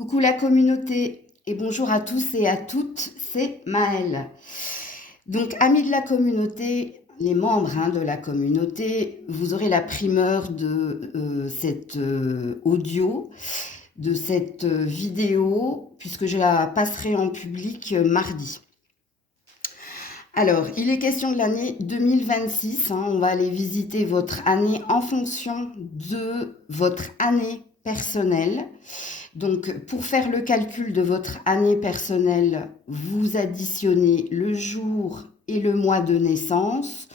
Coucou la communauté et bonjour à tous et à toutes, c'est Maëlle. Donc amis de la communauté, les membres de la communauté, vous aurez la primeur de cette audio, de cette vidéo, puisque je la passerai en public mardi. Alors, il est question de l'année 2026, on va aller visiter votre année en fonction de votre année personnelle. Donc, pour faire le calcul de votre année personnelle, vous additionnez le jour et le mois de naissance.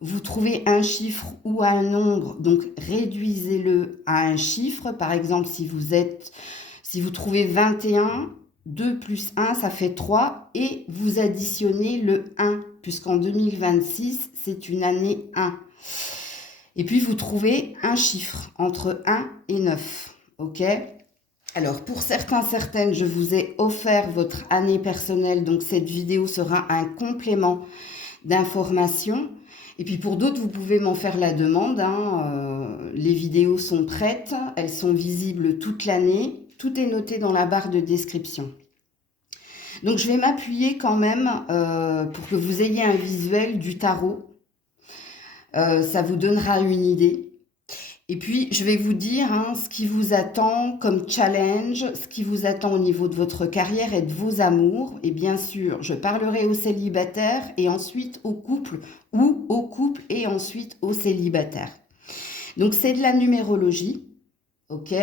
Vous trouvez un chiffre ou un nombre, donc réduisez-le à un chiffre. Par exemple, si vous trouvez 21, 2 plus 1, ça fait 3. Et vous additionnez le 1, puisqu'en 2026, c'est une année 1. Et puis, vous trouvez un chiffre entre 1 et 9. OK ? Alors, pour certaines, je vous ai offert votre année personnelle, donc cette vidéo sera un complément d'information. Et puis pour d'autres, vous pouvez m'en faire la demande. Les vidéos sont prêtes, elles sont visibles toute l'année. Tout est noté dans la barre de description. Donc je vais m'appuyer quand même pour que vous ayez un visuel du tarot. Ça vous donnera une idée. Et puis, je vais vous dire ce qui vous attend comme challenge, ce qui vous attend au niveau de votre carrière et de vos amours. Et bien sûr, je parlerai aux célibataires et ensuite aux couples, ou aux couples et ensuite aux célibataires. Donc, c'est de la numérologie, ok ?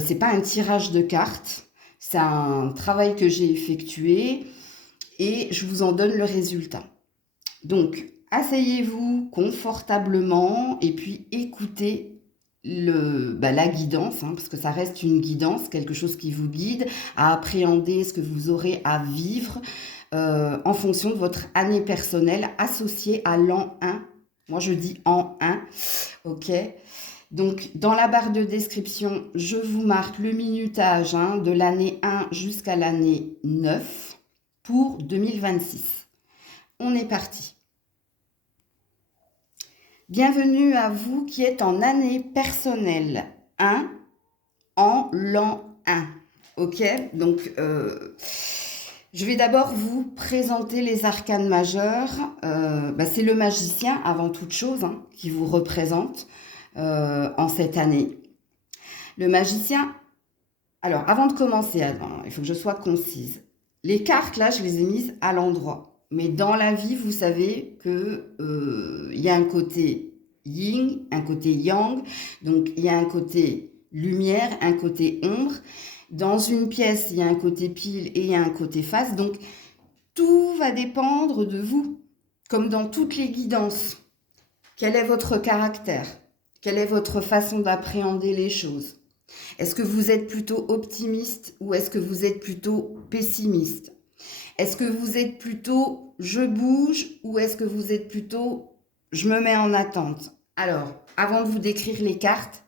C'est pas un tirage de cartes, c'est un travail que j'ai effectué et je vous en donne le résultat. Donc, asseyez-vous confortablement et puis écoutez la guidance, parce que ça reste une guidance, quelque chose qui vous guide à appréhender ce que vous aurez à vivre en fonction de votre année personnelle associée à l'an 1. Moi, je dis en 1, ok ? Donc, dans la barre de description, je vous marque le minutage de l'année 1 jusqu'à l'année 9 pour 2026. On est parti. Bienvenue à vous qui êtes en année personnelle 1, en l'an 1. Ok ? Donc, je vais d'abord vous présenter les arcanes majeures. C'est le magicien, avant toute chose, qui vous représente en cette année. Le magicien... Alors, avant de commencer, il faut que je sois concise. Les cartes, là, je les ai mises à l'endroit. Mais dans la vie, vous savez que y a un côté yin, un côté yang. Donc, il y a un côté lumière, un côté ombre. Dans une pièce, il y a un côté pile et il y a un côté face. Donc, tout va dépendre de vous, comme dans toutes les guidances. Quel est votre caractère? Quelle est votre façon d'appréhender les choses? Est-ce que vous êtes plutôt optimiste ou est-ce que vous êtes plutôt pessimiste? Est-ce que vous êtes plutôt je bouge ou est-ce que vous êtes plutôt je me mets en attente? Alors, avant de vous décrire les cartes,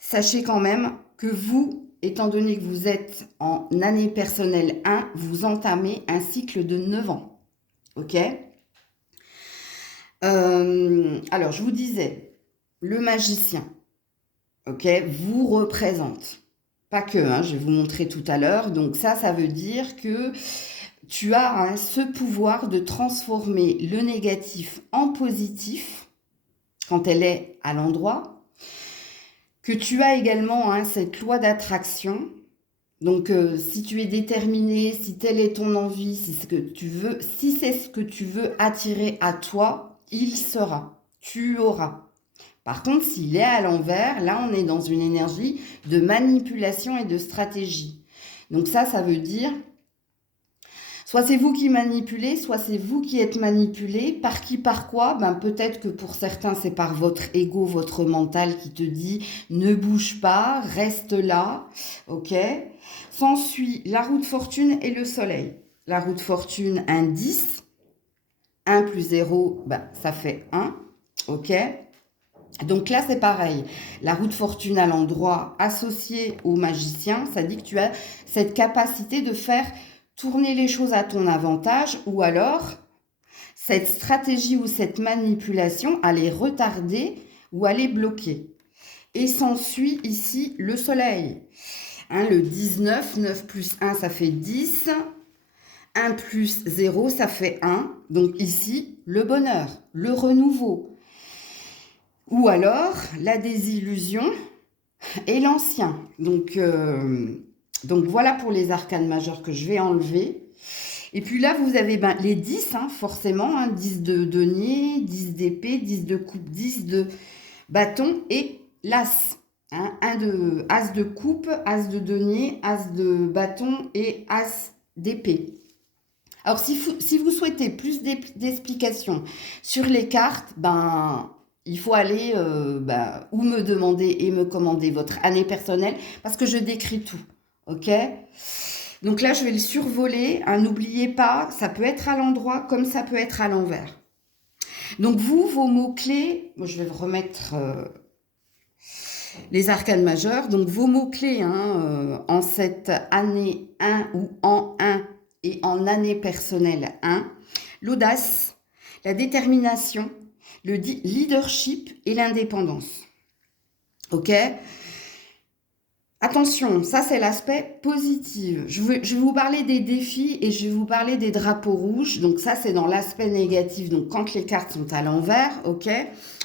sachez quand même que vous, étant donné que vous êtes en année personnelle 1, vous entamez un cycle de 9 ans. Ok ? Alors, je vous disais, le magicien, ok, vous représente. Pas que, je vais vous montrer tout à l'heure. Donc ça veut dire que tu as ce pouvoir de transformer le négatif en positif quand elle est à l'endroit. Que tu as également cette loi d'attraction. Donc si tu es déterminé, si telle est ton envie, si c'est ce que tu veux attirer à toi, il sera. Tu auras. Par contre, s'il est à l'envers, là, on est dans une énergie de manipulation et de stratégie. Donc ça veut dire, soit c'est vous qui manipulez, soit c'est vous qui êtes manipulé. Par qui, par quoi? Peut-être que pour certains, c'est par votre ego, votre mental qui te dit « ne bouge pas, reste là ». Ok. S'ensuit la roue de fortune et le soleil. La roue de fortune, un 10. 1 plus 0, ça fait 1. Ok. Donc là, c'est pareil. La roue de fortune à l'endroit associée au magicien, ça dit que tu as cette capacité de faire tourner les choses à ton avantage ou alors cette stratégie ou cette manipulation à les retarder ou à les bloquer. Et s'ensuit ici le soleil. Hein, le 19, 9 plus 1, ça fait 10. 1 plus 0, ça fait 1. Donc ici, le bonheur, le renouveau. Ou alors, la désillusion et l'ancien. Donc voilà pour les arcanes majeures que je vais enlever. Et puis là, vous avez les 10, hein, forcément. Hein, 10 de denier, 10 d'épée, 10 de coupe, 10 de bâton et l'as. Hein, as de coupe, as de denier, as de bâton et as d'épée. Alors, si vous souhaitez plus d'explications sur les cartes, il faut aller ou me demander et me commander votre année personnelle parce que je décris tout. OK? Donc là, je vais le survoler. Hein, n'oubliez pas, ça peut être à l'endroit comme ça peut être à l'envers. Donc vos mots-clés, je vais vous remettre les arcanes majeures. Donc vos mots-clés en cette année 1 ou en 1 et en année personnelle 1, l'audace, la détermination, le leadership et l'indépendance. OK? Attention, ça c'est l'aspect positif. Je vais vous parler des défis et je vais vous parler des drapeaux rouges. Donc ça c'est dans l'aspect négatif, donc quand les cartes sont à l'envers, ok?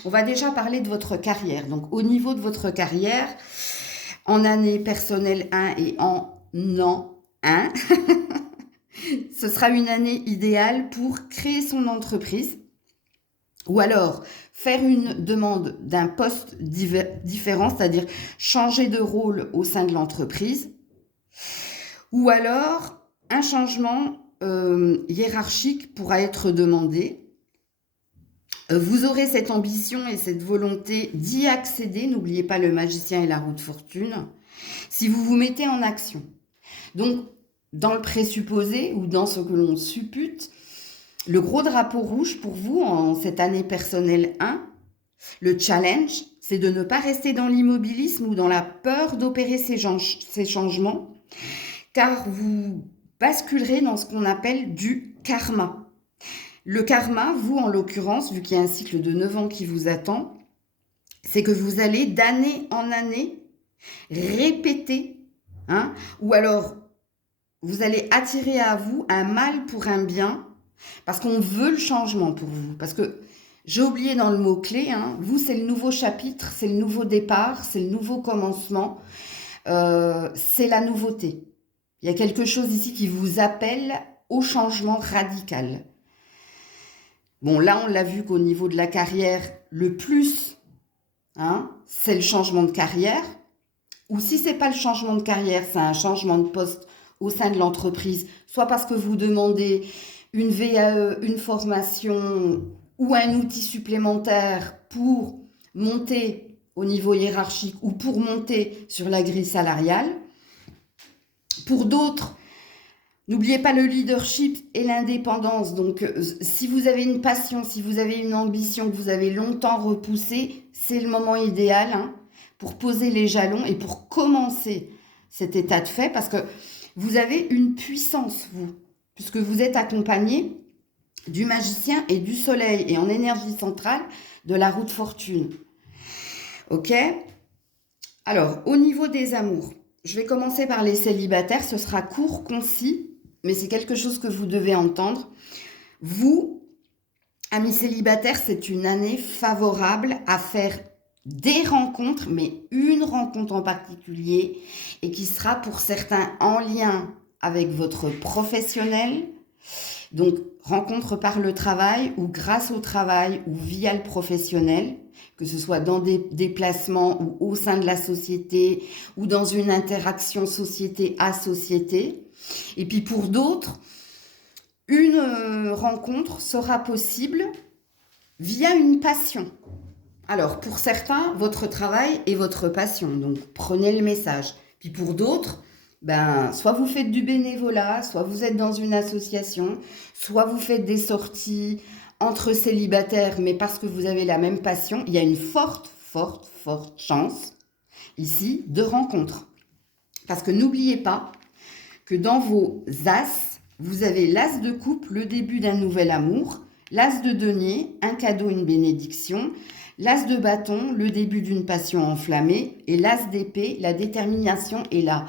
On va déjà parler de votre carrière. Donc au niveau de votre carrière, en année personnelle 1 et en an 1, ce sera une année idéale pour créer son entreprise ou alors faire une demande d'un poste différent, c'est-à-dire changer de rôle au sein de l'entreprise, ou alors un changement hiérarchique pourra être demandé. Vous aurez cette ambition et cette volonté d'y accéder, n'oubliez pas le magicien et la roue de fortune, si vous vous mettez en action. Donc, dans le présupposé ou dans ce que l'on suppute, le gros drapeau rouge pour vous en cette année personnelle 1, le challenge, c'est de ne pas rester dans l'immobilisme ou dans la peur d'opérer ces changements, car vous basculerez dans ce qu'on appelle du karma. Le karma, vous en l'occurrence, vu qu'il y a un cycle de 9 ans qui vous attend, c'est que vous allez d'année en année répéter, ou alors vous allez attirer à vous un mal pour un bien, parce qu'on veut le changement pour vous. Parce que j'ai oublié dans le mot-clé, vous, c'est le nouveau chapitre, c'est le nouveau départ, c'est le nouveau commencement, c'est la nouveauté. Il y a quelque chose ici qui vous appelle au changement radical. Bon, là, on l'a vu qu'au niveau de la carrière, le plus, c'est le changement de carrière. Ou si ce n'est pas le changement de carrière, c'est un changement de poste au sein de l'entreprise, soit parce que vous demandez une VAE, une formation ou un outil supplémentaire pour monter au niveau hiérarchique ou pour monter sur la grille salariale. Pour d'autres, n'oubliez pas le leadership et l'indépendance. Donc, si vous avez une passion, si vous avez une ambition que vous avez longtemps repoussée, c'est le moment idéal pour poser les jalons et pour commencer cet état de fait parce que vous avez une puissance, vous, puisque vous êtes accompagné du magicien et du soleil et en énergie centrale de la roue de fortune. Ok? Alors, au niveau des amours, je vais commencer par les célibataires. Ce sera court, concis, mais c'est quelque chose que vous devez entendre. Vous, amis célibataires, c'est une année favorable à faire des rencontres, mais une rencontre en particulier, et qui sera pour certains en lien avec votre professionnel. Donc, rencontre par le travail ou grâce au travail ou via le professionnel, que ce soit dans des déplacements ou au sein de la société ou dans une interaction société à société. Et puis pour d'autres, une rencontre sera possible via une passion. Alors, pour certains, votre travail est votre passion, donc prenez le message. Puis pour d'autres, soit vous faites du bénévolat, soit vous êtes dans une association, soit vous faites des sorties entre célibataires, mais parce que vous avez la même passion, il y a une forte chance ici de rencontre. Parce que n'oubliez pas que dans vos as, vous avez l'as de coupe, le début d'un nouvel amour, l'as de denier, un cadeau, une bénédiction, l'as de bâton, le début d'une passion enflammée, et l'as d'épée, la détermination et la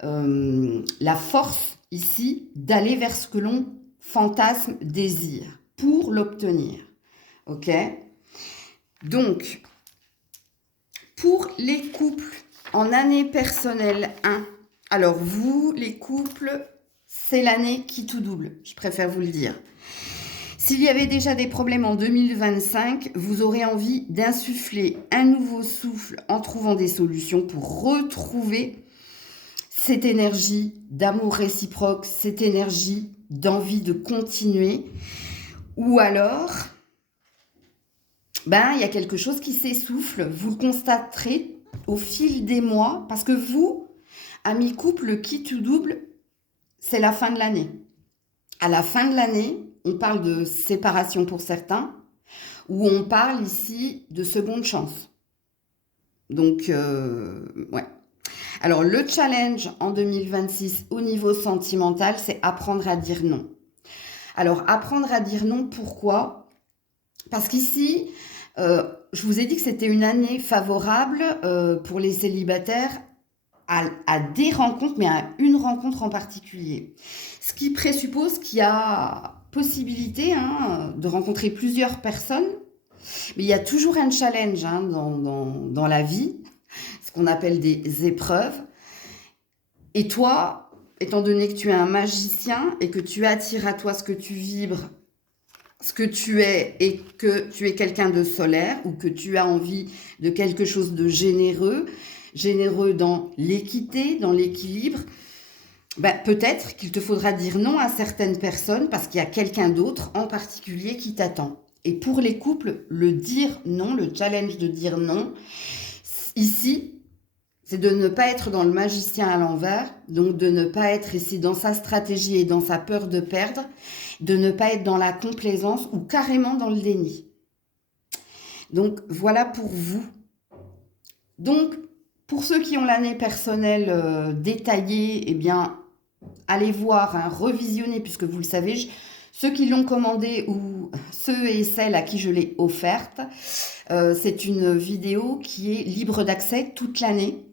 la force ici d'aller vers ce que l'on fantasme, désire, pour l'obtenir. Ok? Donc, pour les couples en année personnelle 1, alors vous, les couples, c'est l'année qui tout double, je préfère vous le dire. S'il y avait déjà des problèmes en 2025, vous aurez envie d'insuffler un nouveau souffle en trouvant des solutions pour retrouver cette énergie d'amour réciproque, cette énergie d'envie de continuer. Ou alors, il y a quelque chose qui s'essouffle. Vous le constaterez au fil des mois parce que vous, amis couple, le qui tout double, c'est la fin de l'année. À la fin de l'année, on parle de séparation pour certains, ou on parle ici de seconde chance. Donc, ouais. Alors, le challenge en 2026 au niveau sentimental, c'est apprendre à dire non. Alors, apprendre à dire non, pourquoi? Parce qu'ici, je vous ai dit que c'était une année favorable pour les célibataires à des rencontres, mais à une rencontre en particulier. Ce qui présuppose qu'il y a possibilité de rencontrer plusieurs personnes, mais il y a toujours un challenge dans la vie, ce qu'on appelle des épreuves. Et toi, étant donné que tu es un magicien et que tu attires à toi ce que tu vibres, ce que tu es et que tu es quelqu'un de solaire ou que tu as envie de quelque chose de généreux dans l'équité, dans l'équilibre, peut-être qu'il te faudra dire non à certaines personnes parce qu'il y a quelqu'un d'autre en particulier qui t'attend. Et pour les couples, le dire non, le challenge de dire non, ici, c'est de ne pas être dans le magicien à l'envers, donc de ne pas être ici dans sa stratégie et dans sa peur de perdre, de ne pas être dans la complaisance ou carrément dans le déni. Donc voilà pour vous. Donc pour ceux qui ont l'année personnelle détaillée, eh bien allez voir, revisionner, puisque vous le savez, ceux qui l'ont commandé ou ceux et celles à qui je l'ai offerte, c'est une vidéo qui est libre d'accès toute l'année.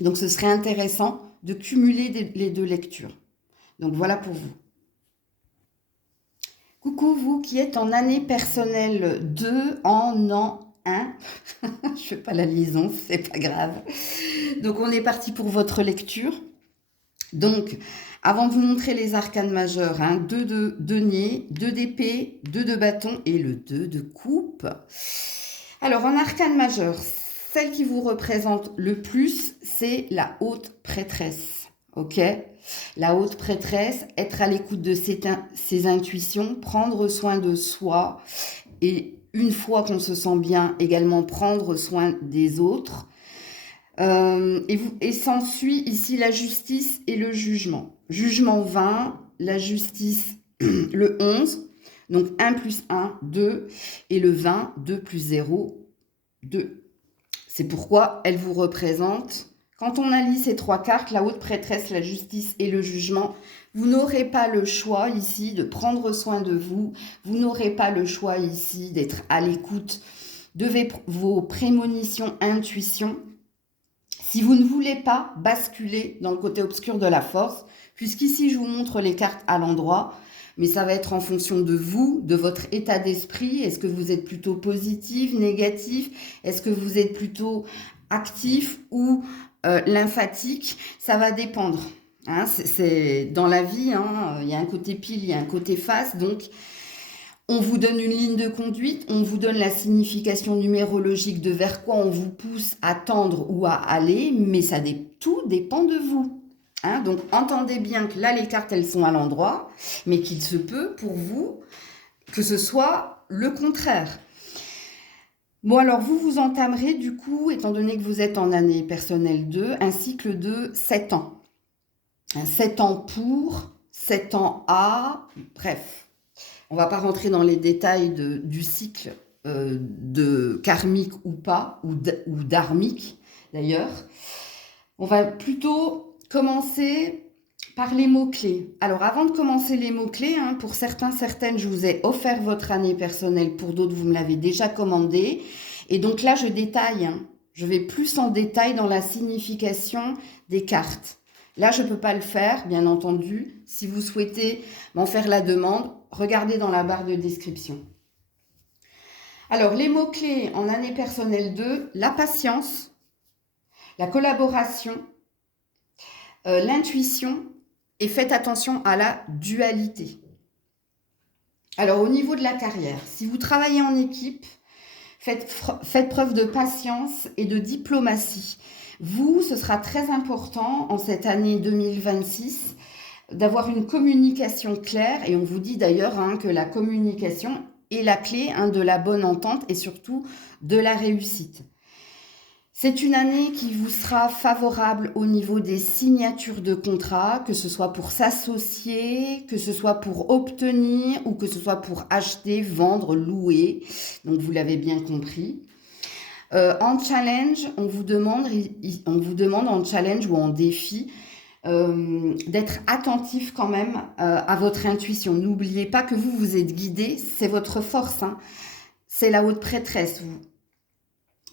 Donc ce serait intéressant de cumuler les deux lectures. Donc voilà pour vous. Coucou vous qui êtes en année personnelle 2 en an 1. Je fais pas la liaison, c'est pas grave. Donc on est parti pour votre lecture. Donc, avant de vous montrer les arcanes majeurs, 2 de denier, 2 d'épée, 2 de bâton et le 2 de coupe. Alors, en arcane majeur, celle qui vous représente le plus, c'est la haute prêtresse. Ok? La haute prêtresse, être à l'écoute de ses intuitions, prendre soin de soi et une fois qu'on se sent bien, également prendre soin des autres. Et s'ensuit ici la justice et le jugement. Jugement 20, la justice le 11, donc 1 plus 1, 2, et le 20, 2 plus 0, 2. C'est pourquoi elle vous représente. Quand on allie ces trois cartes, la haute prêtresse, la justice et le jugement, vous n'aurez pas le choix ici de prendre soin de vous. Vous n'aurez pas le choix ici d'être à l'écoute de vos prémonitions, intuitions. Si vous ne voulez pas basculer dans le côté obscur de la force, puisqu'ici je vous montre les cartes à l'endroit, mais ça va être en fonction de vous, de votre état d'esprit. Est-ce que vous êtes plutôt positif, négatif? Est-ce que vous êtes plutôt actif ou lymphatique? Ça va dépendre. C'est dans la vie, il y a un côté pile, il y a un côté face, donc on vous donne une ligne de conduite, on vous donne la signification numérologique de vers quoi on vous pousse à tendre ou à aller, mais tout dépend de vous. Donc entendez bien que là les cartes elles sont à l'endroit, mais qu'il se peut pour vous que ce soit le contraire. Bon alors vous entamerez du coup, étant donné que vous êtes en année personnelle 2, un cycle de 7 ans. 7 ans pour, 7 ans à, bref. On ne va pas rentrer dans les détails du cycle de karmique ou pas, ou dharmique d'ailleurs. On va plutôt commencer par les mots-clés. Alors avant de commencer les mots-clés, pour certains, certaines, je vous ai offert votre année personnelle. Pour d'autres, vous me l'avez déjà commandé. Et donc là, je détaille. Je vais plus en détail dans la signification des cartes. Là, je ne peux pas le faire, bien entendu. Si vous souhaitez m'en faire la demande, regardez dans la barre de description. Alors, les mots-clés en année personnelle 2, la patience, la collaboration, l'intuition et faites attention à la dualité. Alors, au niveau de la carrière, si vous travaillez en équipe, faites preuve de patience et de diplomatie. Vous, ce sera très important en cette année 2026 d'avoir une communication claire. Et on vous dit d'ailleurs que la communication est la clé de la bonne entente et surtout de la réussite. C'est une année qui vous sera favorable au niveau des signatures de contrats, que ce soit pour s'associer, que ce soit pour obtenir ou que ce soit pour acheter, vendre, louer. Donc vous l'avez bien compris. En challenge, on vous demande en challenge ou en défi d'être attentif quand même à votre intuition. N'oubliez pas que vous êtes guidé, c'est votre force. C'est la haute prêtresse, vous.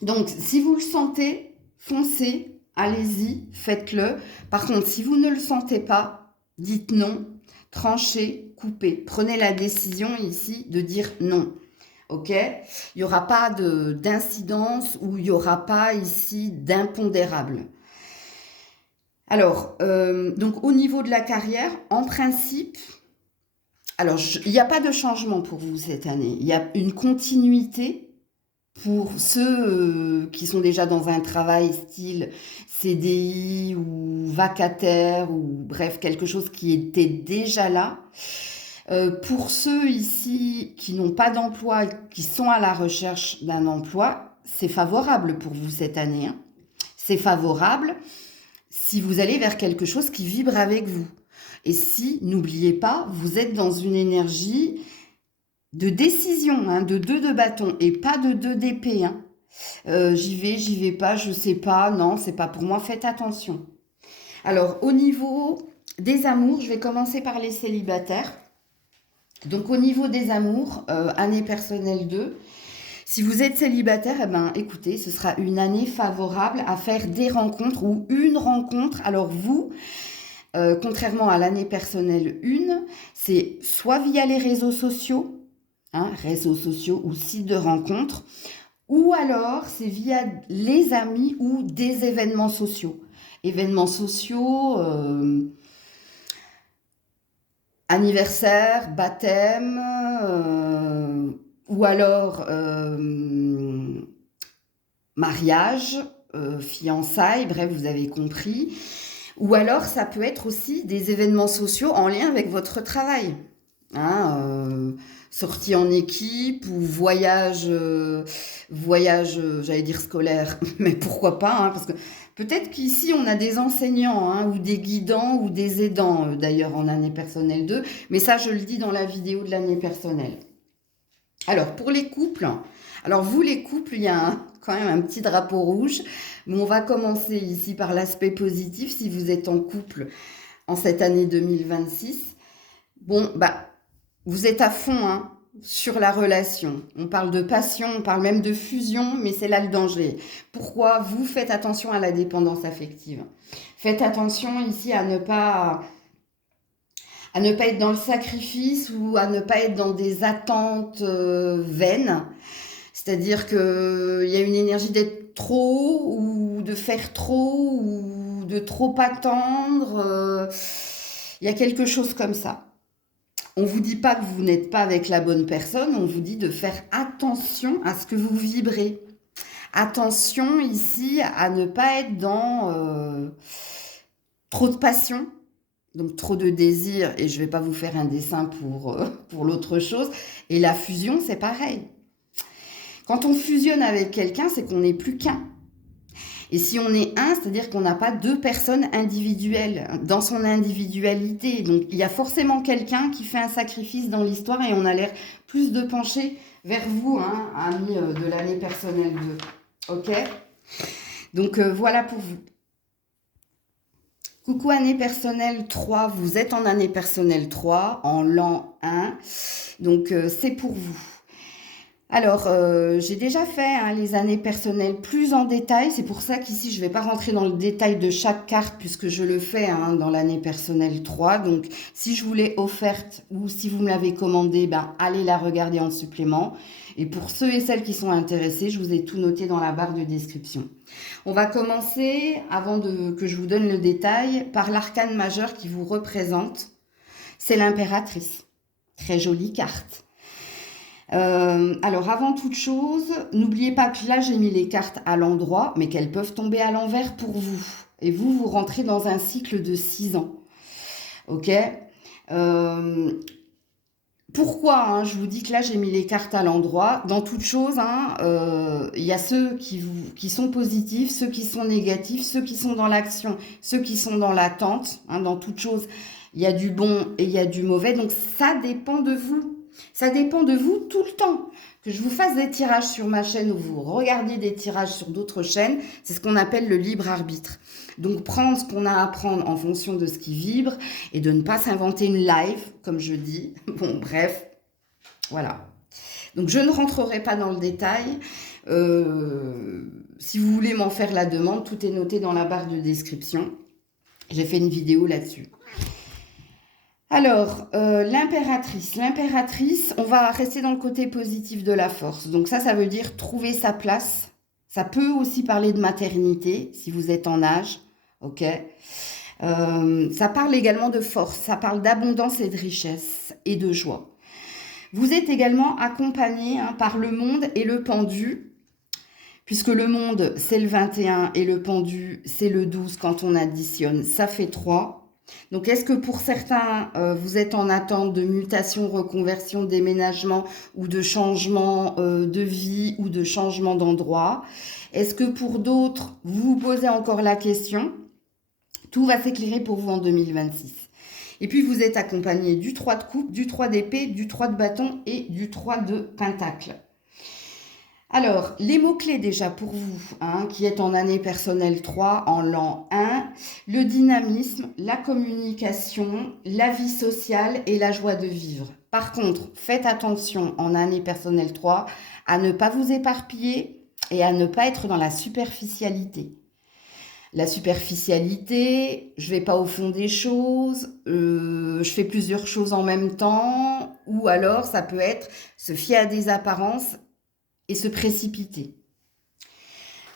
Donc, si vous le sentez, foncez, allez-y, faites-le. Par contre, si vous ne le sentez pas, dites non, tranchez, coupez. Prenez la décision ici de dire non. Ok? Il n'y aura pas d'incidence ou il n'y aura pas ici d'impondérable. Alors, donc au niveau de la carrière, en principe, alors il n'y a pas de changement pour vous cette année. Il y a une continuité. Pour ceux qui sont déjà dans un travail style CDI ou vacataire ou bref, quelque chose qui était déjà là. Pour ceux ici qui n'ont pas d'emploi, qui sont à la recherche d'un emploi, c'est favorable pour vous cette année. C'est favorable si vous allez vers quelque chose qui vibre avec vous. Et si, n'oubliez pas, vous êtes dans une énergie de décision, de 2 de bâton et pas de 2 d'épée. J'y vais pas, je sais pas, non, c'est pas pour moi, faites attention. Alors, au niveau des amours, je vais commencer par les célibataires. Donc, au niveau des amours, année personnelle 2, si vous êtes célibataire, écoutez, ce sera une année favorable à faire des rencontres ou une rencontre. Alors, vous, contrairement à l'année personnelle 1, c'est soit via les réseaux sociaux, réseaux sociaux ou sites de rencontres, ou alors c'est via les amis ou des événements sociaux. Événements sociaux, anniversaire, baptême, ou alors mariage, fiançailles, bref, vous avez compris. Ou alors ça peut être aussi des événements sociaux en lien avec votre travail. Sortie en équipe ou voyage, j'allais dire scolaire, mais pourquoi pas, parce que peut-être qu'ici on a des enseignants ou des guidants ou des aidants d'ailleurs en année personnelle 2, mais ça je le dis dans la vidéo de l'année personnelle. Alors pour les couples, alors vous les couples, il y a quand même un petit drapeau rouge, mais on va commencer ici par l'aspect positif si vous êtes en couple en cette année 2026. Bon, vous êtes à fond sur la relation. On parle de passion, on parle même de fusion, mais c'est là le danger. Pourquoi? Vous faites attention à la dépendance affective. Faites attention ici à ne pas être dans le sacrifice ou à ne pas être dans des attentes vaines. C'est-à-dire qu'il y a une énergie d'être trop ou de faire trop ou de trop attendre. Il y a quelque chose comme ça. On ne vous dit pas que vous n'êtes pas avec la bonne personne, on vous dit de faire attention à ce que vous vibrez. Attention ici à ne pas être dans trop de passion, donc trop de désir, et je ne vais pas vous faire un dessin pour l'autre chose. Et la fusion, c'est pareil. Quand on fusionne avec quelqu'un, c'est qu'on n'est plus qu'un. Et si on est un, c'est-à-dire qu'on n'a pas 2 personnes individuelles dans son individualité. Donc, il y a forcément quelqu'un qui fait un sacrifice dans l'histoire et on a l'air plus de pencher vers vous, amis de l'année personnelle 2. OK? Donc, voilà pour vous. Coucou année personnelle 3, vous êtes en année personnelle 3, en l'an 1. Donc, c'est pour vous. Alors, j'ai déjà fait hein, les années personnelles plus en détail. C'est pour ça qu'ici, je ne vais pas rentrer dans le détail de chaque carte puisque je le fais hein, dans l'année personnelle 3. Donc, si je vous l'ai offerte ou si vous me l'avez commandée, ben, allez la regarder en supplément. Et pour ceux et celles qui sont intéressés, je vous ai tout noté dans la barre de description. On va commencer, que je vous donne le détail, par l'arcane majeur qui vous représente. C'est l'impératrice. Très jolie carte. Alors, avant toute chose, n'oubliez pas que là, j'ai mis les cartes à l'endroit, mais qu'elles peuvent tomber à l'envers pour vous. Et vous, vous rentrez dans un cycle de 6 ans. Ok Pourquoi hein, je vous dis que là, j'ai mis les cartes à l'endroit. Dans toute chose, il y a ceux qui sont positifs, ceux qui sont négatifs, ceux qui sont dans l'action, ceux qui sont dans l'attente. Hein, dans toute chose, il y a du bon et il y a du mauvais. Donc, ça dépend de vous. Ça dépend de vous tout le temps. Que je vous fasse des tirages sur ma chaîne ou vous regardiez des tirages sur d'autres chaînes, c'est ce qu'on appelle le libre arbitre. Donc, prendre ce qu'on a à prendre en fonction de ce qui vibre et de ne pas s'inventer une live, comme je dis. Bon, bref, voilà. Donc, je ne rentrerai pas dans le détail. Si vous voulez m'en faire la demande, tout est noté dans la barre de description. J'ai fait une vidéo là-dessus. Alors, l'impératrice. L'impératrice, on va rester dans le côté positif de la force. Donc ça veut dire trouver sa place. Ça peut aussi parler de maternité, si vous êtes en âge. Ok. Ça parle également de force. Ça parle d'abondance et de richesse et de joie. Vous êtes également accompagné hein, par le monde et le pendu. Puisque le monde, c'est le 21 et le pendu, c'est le 12. Quand on additionne, ça fait 3. Donc, est-ce que pour certains, vous êtes en attente de mutation, reconversion, déménagement ou de changement de vie ou de changement d'endroit? Est-ce que pour d'autres, vous vous posez encore la question? Tout va s'éclairer pour vous en 2026. Et puis, vous êtes accompagné du 3 de coupe, du 3 d'épée, du 3 de bâton et du 3 de pentacle. Alors, les mots-clés déjà pour vous, hein, qui êtes en année personnelle 3, en l'an 1, le dynamisme, la communication, la vie sociale et la joie de vivre. Par contre, faites attention en année personnelle 3 à ne pas vous éparpiller et à ne pas être dans la superficialité. La superficialité, je ne vais pas au fond des choses, je fais plusieurs choses en même temps, ou alors ça peut être se fier à des apparences et se précipiter.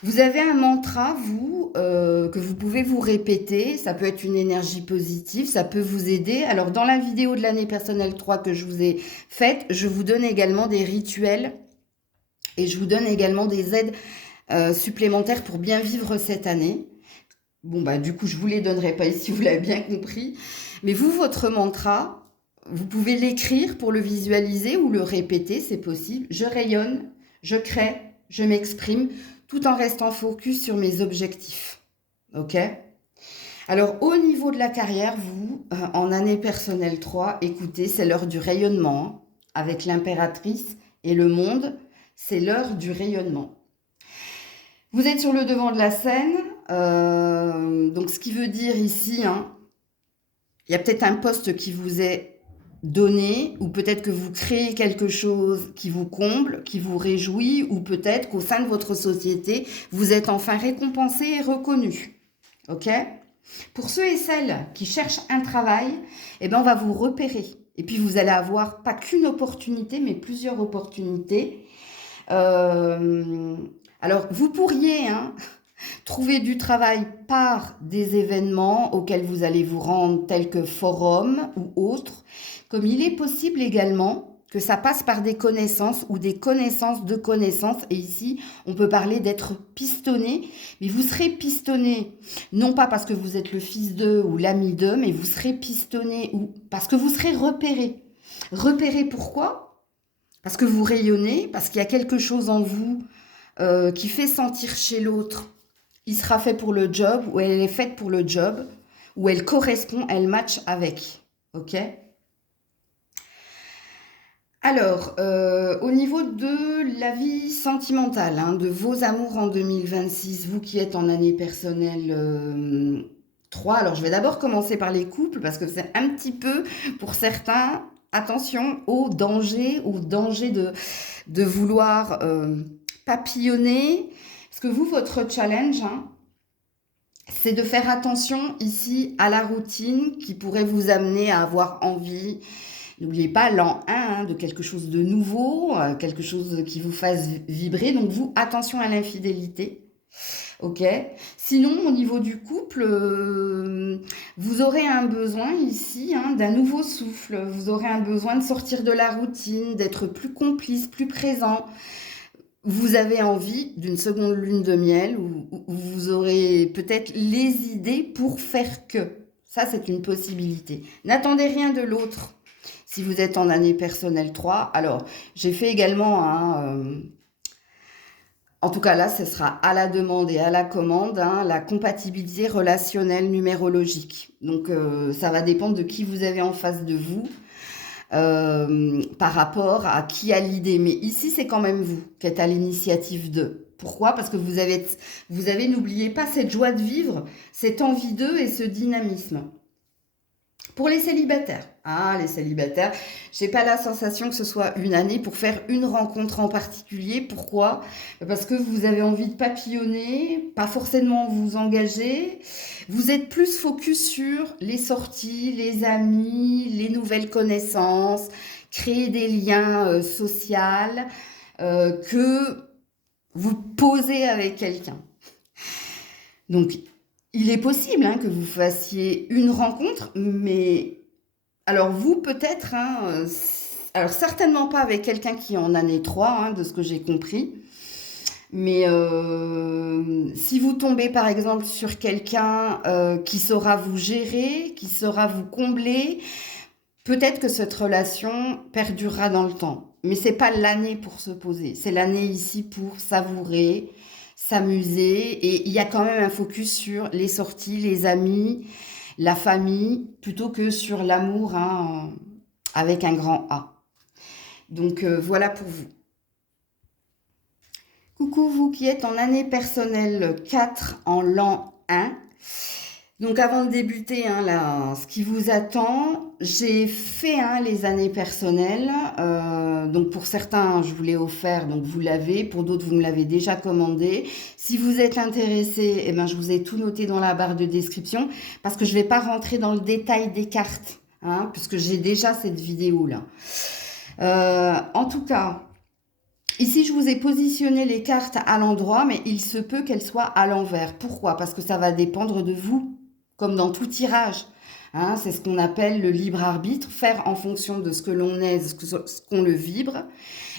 Vous avez un mantra, vous, que vous pouvez vous répéter. Ça peut être une énergie positive, ça peut vous aider. Alors, dans la vidéo de l'année personnelle 3 que je vous ai faite, je vous donne également des rituels et je vous donne également des aides supplémentaires pour bien vivre cette année. Bon, bah, du coup, je ne vous les donnerai pas ici, vous l'avez bien compris. Mais vous, votre mantra, vous pouvez l'écrire pour le visualiser ou le répéter, c'est possible. Je rayonne. Je crée, je m'exprime, tout en restant focus sur mes objectifs. Ok? Alors, au niveau de la carrière, vous, en année personnelle 3, écoutez, c'est l'heure du rayonnement. Hein, avec l'impératrice et le monde, c'est l'heure du rayonnement. Vous êtes sur le devant de la scène. Donc, ce qui veut dire ici, hein, il y a peut-être un poste qui vous est donner, ou peut-être que vous créez quelque chose qui vous comble, qui vous réjouit, ou peut-être qu'au sein de votre société, vous êtes enfin récompensé et reconnu. Ok? Pour ceux et celles qui cherchent un travail, eh ben on va vous repérer. Et puis vous allez avoir pas qu'une opportunité, mais plusieurs opportunités. Alors, vous pourriez trouver du travail par des événements auxquels vous allez vous rendre, tels que forums ou autres. Comme il est possible également que ça passe par des connaissances ou des connaissances de connaissances. Et ici, on peut parler d'être pistonné. Mais vous serez pistonné, non pas parce que vous êtes le fils d'eux ou l'ami d'eux, mais vous serez pistonné ou parce que vous serez repéré. Repéré pourquoi? Parce que vous rayonnez, parce qu'il y a quelque chose en vous qui fait sentir chez l'autre. Il sera fait pour le job ou elle est faite pour le job ou elle correspond, elle match avec. Ok? Alors, au niveau de la vie sentimentale, de vos amours en 2026, vous qui êtes en année personnelle 3, alors je vais d'abord commencer par les couples parce que c'est un petit peu, pour certains, attention au danger de vouloir papillonner. Parce que vous, votre challenge, hein, c'est de faire attention ici à la routine qui pourrait vous amener à avoir envie. N'oubliez pas l'an 1 hein, de quelque chose de nouveau, quelque chose qui vous fasse vibrer. Donc vous, attention à l'infidélité. Ok. Sinon, au niveau du couple, vous aurez un besoin ici hein, d'un nouveau souffle. Vous aurez un besoin de sortir de la routine, d'être plus complice, plus présent. Vous avez envie d'une seconde lune de miel où vous aurez peut-être les idées pour faire que. Ça, c'est une possibilité. N'attendez rien de l'autre. Si vous êtes en année personnelle 3, alors j'ai fait également en tout cas là, ce sera à la demande et à la commande, hein, la compatibilité relationnelle numérologique. Donc ça va dépendre de qui vous avez en face de vous. Par rapport à qui a l'idée. Mais ici, c'est quand même vous qui êtes à l'initiative d'eux. Pourquoi? Parce que vous avez, n'oubliez pas, cette joie de vivre, cette envie d'eux et ce dynamisme. Pour les célibataires, les célibataires, j'ai pas la sensation que ce soit une année pour faire une rencontre en particulier. Pourquoi? Parce que vous avez envie de papillonner, pas forcément vous engager. Vous êtes plus focus sur les sorties, les amis, les nouvelles connaissances, créer des liens sociaux que vous posez avec quelqu'un. Donc, il est possible hein, que vous fassiez une rencontre, mais alors vous peut-être, hein, alors certainement pas avec quelqu'un qui est en année 3, hein, de ce que j'ai compris, mais si vous tombez par exemple sur quelqu'un qui saura vous gérer, qui saura vous combler, peut-être que cette relation perdurera dans le temps. Mais c'est pas l'année pour se poser, c'est l'année ici pour savourer, s'amuser, et il y a quand même un focus sur les sorties, les amis, la famille, plutôt que sur l'amour hein, avec un grand A. Donc voilà pour vous. Coucou vous qui êtes en année personnelle 4 en l'an 1. Donc avant de débuter hein, là, ce qui vous attend, j'ai fait hein, les années personnelles. Donc pour certains, je vous l'ai offert, donc vous l'avez. Pour d'autres, vous me l'avez déjà commandé. Si vous êtes intéressé, eh ben, je vous ai tout noté dans la barre de description parce que je ne vais pas rentrer dans le détail des cartes, hein, puisque j'ai déjà cette vidéo-là. En tout cas, ici, je vous ai positionné les cartes à l'endroit, mais il se peut qu'elles soient à l'envers. Pourquoi? Parce que ça va dépendre de vous. Comme dans tout tirage, hein, c'est ce qu'on appelle le libre arbitre, faire en fonction de ce que l'on est, ce qu'on le vibre.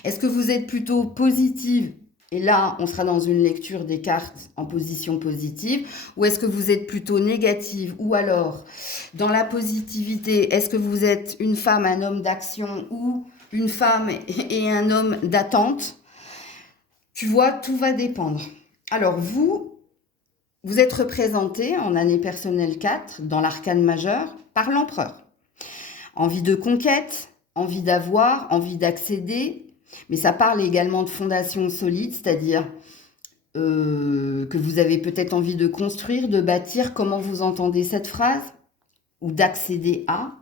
Est-ce que vous êtes plutôt positive? Et là, on sera dans une lecture des cartes en position positive. Ou est-ce que vous êtes plutôt négative? Ou alors, dans la positivité, est-ce que vous êtes une femme, un homme d'action ou une femme et un homme d'attente? Tu vois, tout va dépendre. Alors, vous êtes représenté en année personnelle 4 dans l'arcane majeur par l'empereur. Envie de conquête, envie d'avoir, envie d'accéder, mais ça parle également de fondation solide, c'est-à-dire que vous avez peut-être envie de construire, de bâtir. Comment vous entendez cette phrase? Ou d'accéder à.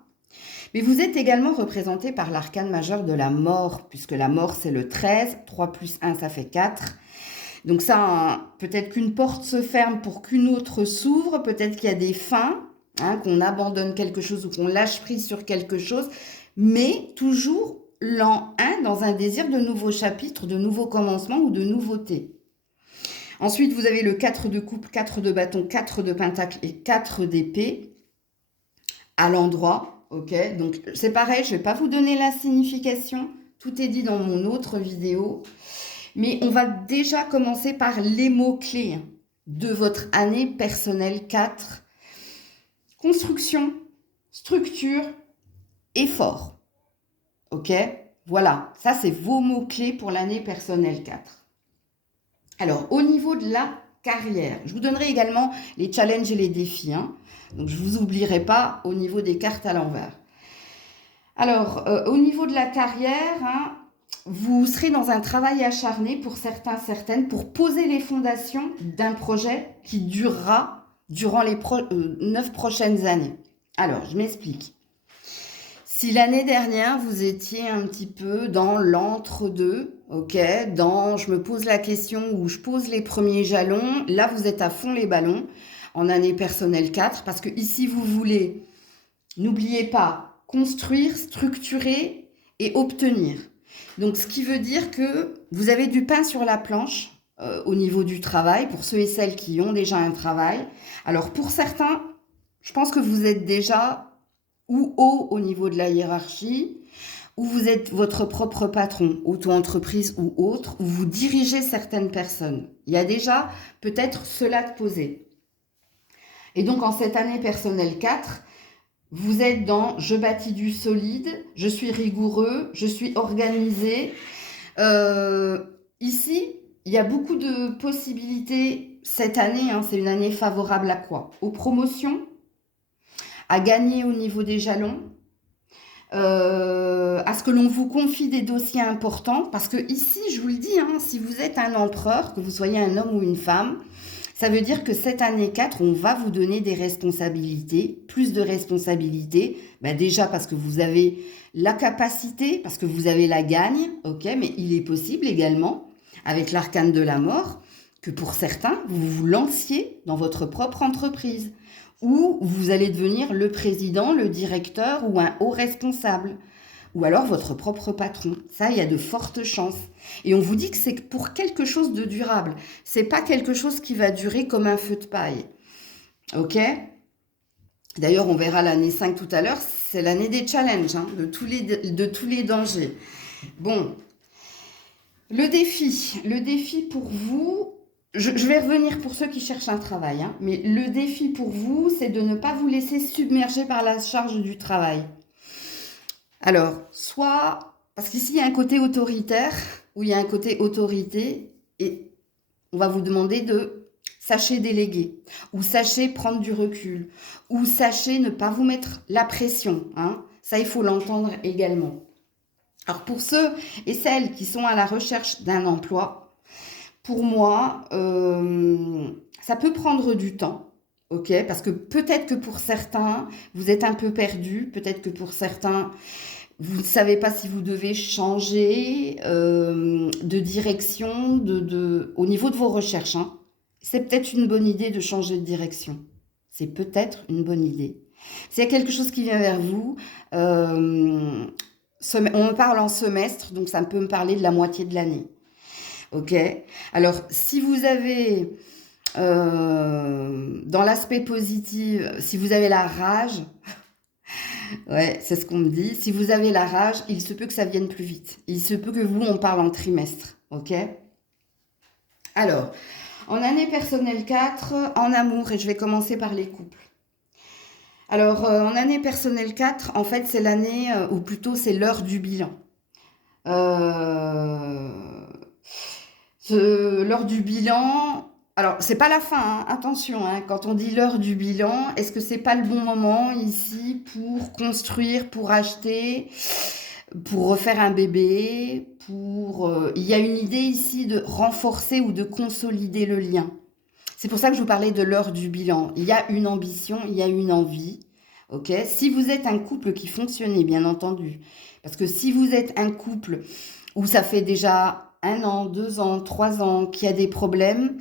Mais vous êtes également représenté par l'arcane majeur de la mort, puisque la mort c'est le 13, 3 plus 1 ça fait 4. Donc ça, peut-être qu'une porte se ferme pour qu'une autre s'ouvre, peut-être qu'il y a des fins, hein, qu'on abandonne quelque chose ou qu'on lâche prise sur quelque chose, mais toujours l'an 1 dans un désir de nouveaux chapitres, de nouveaux commencements ou de nouveautés. Ensuite, vous avez le 4 de coupe, 4 de bâton, 4 de pentacle et 4 d'épée à l'endroit. Ok, donc c'est pareil, je ne vais pas vous donner la signification, tout est dit dans mon autre vidéo. Mais on va déjà commencer par les mots-clés de votre année personnelle 4. Construction, structure, effort. Ok? Voilà, ça c'est vos mots-clés pour l'année personnelle 4. Alors, au niveau de la carrière, je vous donnerai également les challenges et les défis. Hein. Donc, je ne vous oublierai pas au niveau des cartes à l'envers. Alors, au niveau de la carrière... Hein, vous serez dans un travail acharné pour certains, certaines, pour poser les fondations d'un projet qui durera durant les 9 prochaines années. Alors, je m'explique. Si l'année dernière, vous étiez un petit peu dans l'entre-deux, ok, dans je me pose la question ou je pose les premiers jalons, là vous êtes à fond les ballons en année personnelle 4 parce que ici vous voulez, n'oubliez pas, construire, structurer et obtenir. Donc ce qui veut dire que vous avez du pain sur la planche au niveau du travail pour ceux et celles qui ont déjà un travail. Alors pour certains, je pense que vous êtes déjà ou haut au niveau de la hiérarchie, ou vous êtes votre propre patron, auto-entreprise ou autre, ou vous dirigez certaines personnes. Il y a déjà peut-être cela de poser. Et donc en cette année personnelle 4, vous êtes dans je bâtis du solide, je suis rigoureux, je suis organisé. Ici, il y a beaucoup de possibilités cette année, hein, c'est une année favorable à quoi? Aux promotions, à gagner au niveau des jalons, à ce que l'on vous confie des dossiers importants, parce que ici, je vous le dis, hein, si vous êtes un empereur, que vous soyez un homme ou une femme, ça veut dire que cette année 4, on va vous donner des responsabilités, plus de responsabilités, ben déjà parce que vous avez la capacité, parce que vous avez la gagne, ok, mais il est possible également, avec l'arcane de la mort, que pour certains, vous vous lanciez dans votre propre entreprise ou vous allez devenir le président, le directeur ou un haut responsable, ou alors votre propre patron. Ça, il y a de fortes chances. Et on vous dit que c'est pour quelque chose de durable. C'est pas quelque chose qui va durer comme un feu de paille. Ok? D'ailleurs, on verra l'année 5 tout à l'heure. C'est l'année des challenges, hein, de tous les dangers. Bon, le défi pour vous, je vais revenir pour ceux qui cherchent un travail, hein, mais le défi pour vous, c'est de ne pas vous laisser submerger par la charge du travail. Alors, soit, parce qu'ici, il y a un côté autoritaire, ou il y a un côté autorité, et on va vous demander de sachez déléguer, ou sachez prendre du recul, ou sachez ne pas vous mettre la pression, hein. Ça, il faut l'entendre également. Alors, pour ceux et celles qui sont à la recherche d'un emploi, pour moi, ça peut prendre du temps, ok? Parce que peut-être que pour certains, vous êtes un peu perdu, peut-être que pour certains, vous ne savez pas si vous devez changer de direction au niveau de vos recherches, hein. C'est peut-être une bonne idée de changer de direction. C'est peut-être une bonne idée. S'il y a quelque chose qui vient vers vous, on me parle en semestre, donc ça peut me parler de la moitié de l'année. Ok. Alors, si vous avez, dans l'aspect positif, si vous avez la rage, ouais, c'est ce qu'on me dit, si vous avez la rage, il se peut que ça vienne plus vite. Il se peut que vous, on parle en trimestre. Ok. Alors, en année personnelle 4, en amour, et je vais commencer par les couples. Alors, en année personnelle 4, en fait, c'est l'année, ou plutôt c'est l'heure du bilan. Euh, L'heure du bilan, alors c'est pas la fin, hein, attention, hein, quand on dit l'heure du bilan, est-ce que c'est pas le bon moment ici pour construire, pour acheter, pour refaire un bébé, il y a une idée ici de renforcer ou de consolider le lien. C'est pour ça que je vous parlais de l'heure du bilan. Il y a une ambition, il y a une envie. Ok. Si vous êtes un couple qui fonctionnait, bien entendu, parce que si vous êtes un couple où ça fait déjà 1 an, 2 ans, 3 ans qu'il y a des problèmes,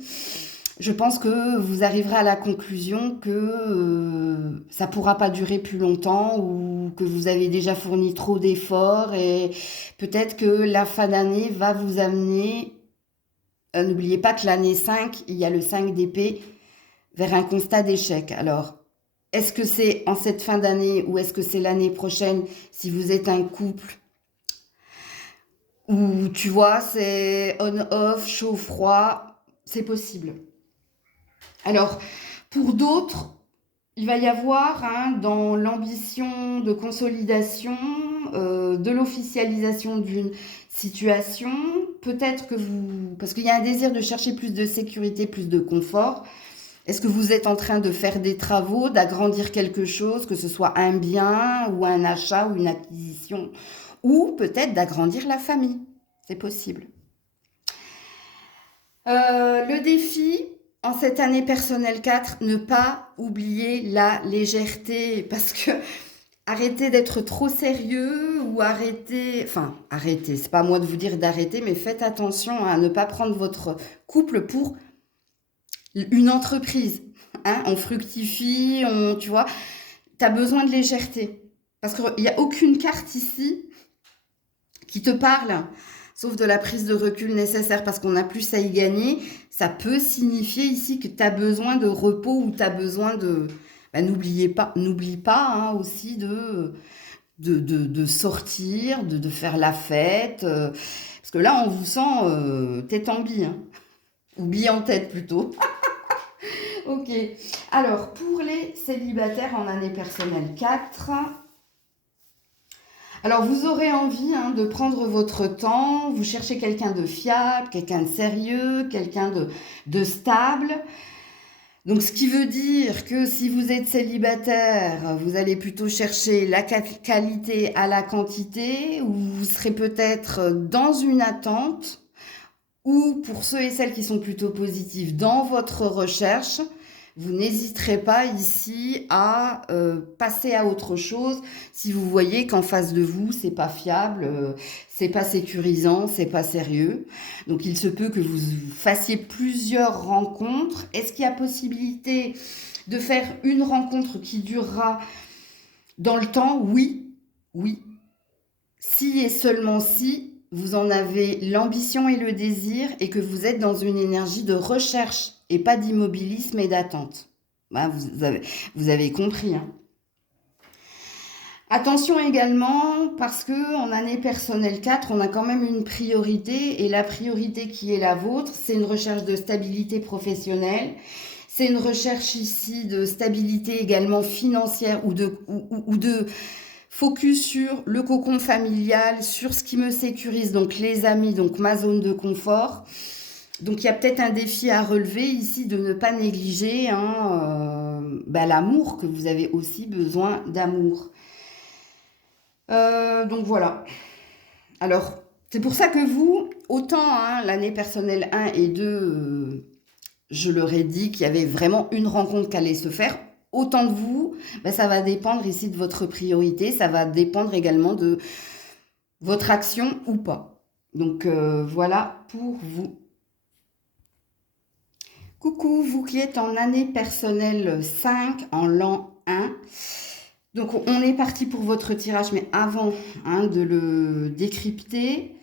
je pense que vous arriverez à la conclusion que ça pourra pas durer plus longtemps ou que vous avez déjà fourni trop d'efforts et peut-être que la fin d'année va vous amener. N'oubliez pas que l'année 5, il y a le 5 d'épée vers un constat d'échec. Alors, est-ce que c'est en cette fin d'année ou est-ce que c'est l'année prochaine si vous êtes un couple où tu vois, c'est on-off, chaud-froid, c'est possible. Alors, pour d'autres, il va y avoir hein, dans l'ambition de consolidation, de l'officialisation d'une situation, peut-être que vous... Parce qu'il y a un désir de chercher plus de sécurité, plus de confort. Est-ce que vous êtes en train de faire des travaux, d'agrandir quelque chose, que ce soit un bien ou un achat ou une acquisition, ou peut-être d'agrandir la famille? C'est possible. Le défi en cette année personnelle 4, ne pas oublier la légèreté parce que arrêtez d'être trop sérieux ou arrêtez, enfin, arrêtez, c'est pas à moi de vous dire d'arrêter, mais faites attention à ne pas prendre votre couple pour une entreprise. Hein, on fructifie, tu vois, tu as besoin de légèreté. Parce qu'il n'y a aucune carte ici qui te parle, sauf de la prise de recul nécessaire parce qu'on a plus à y gagner. Ça peut signifier ici que tu as besoin de repos ou tu as besoin de... Ben, n'oublie pas hein, aussi de sortir, de faire la fête. Parce que là, on vous sent tête en bille, hein, ou bille en tête plutôt. Ok. Alors, pour les célibataires en année personnelle 4, alors vous aurez envie hein, de prendre votre temps, vous cherchez quelqu'un de fiable, quelqu'un de sérieux, quelqu'un de stable. Donc, ce qui veut dire que si vous êtes célibataire, vous allez plutôt chercher la qualité à la quantité, ou vous serez peut-être dans une attente, ou pour ceux et celles qui sont plutôt positifs dans votre recherche, vous n'hésiterez pas ici à passer à autre chose si vous voyez qu'en face de vous, c'est pas fiable, c'est pas sécurisant, c'est pas sérieux. Donc il se peut que vous fassiez plusieurs rencontres. Est-ce qu'il y a possibilité de faire une rencontre qui durera dans le temps? Oui, oui. Si et seulement si vous en avez l'ambition et le désir et que vous êtes dans une énergie de recherche et pas d'immobilisme et d'attente. Ben, vous avez compris. Hein. Attention également, parce que en année personnelle 4, on a quand même une priorité, et la priorité qui est la vôtre, c'est une recherche de stabilité professionnelle, c'est une recherche ici de stabilité également financière ou de focus sur le cocon familial, sur ce qui me sécurise, donc les amis, donc ma zone de confort. Donc il y a peut-être un défi à relever ici de ne pas négliger hein, l'amour, que vous avez aussi besoin d'amour. Donc voilà. Alors, c'est pour ça que vous, autant hein, l'année personnelle 1 et 2, je leur ai dit qu'il y avait vraiment une rencontre qui allait se faire. Autant de vous, ça va dépendre ici de votre priorité, ça va dépendre également de votre action ou pas. Donc voilà pour vous. Coucou, vous qui êtes en année personnelle 5, en l'an 1. Donc on est parti pour votre tirage, mais avant hein, de le décrypter,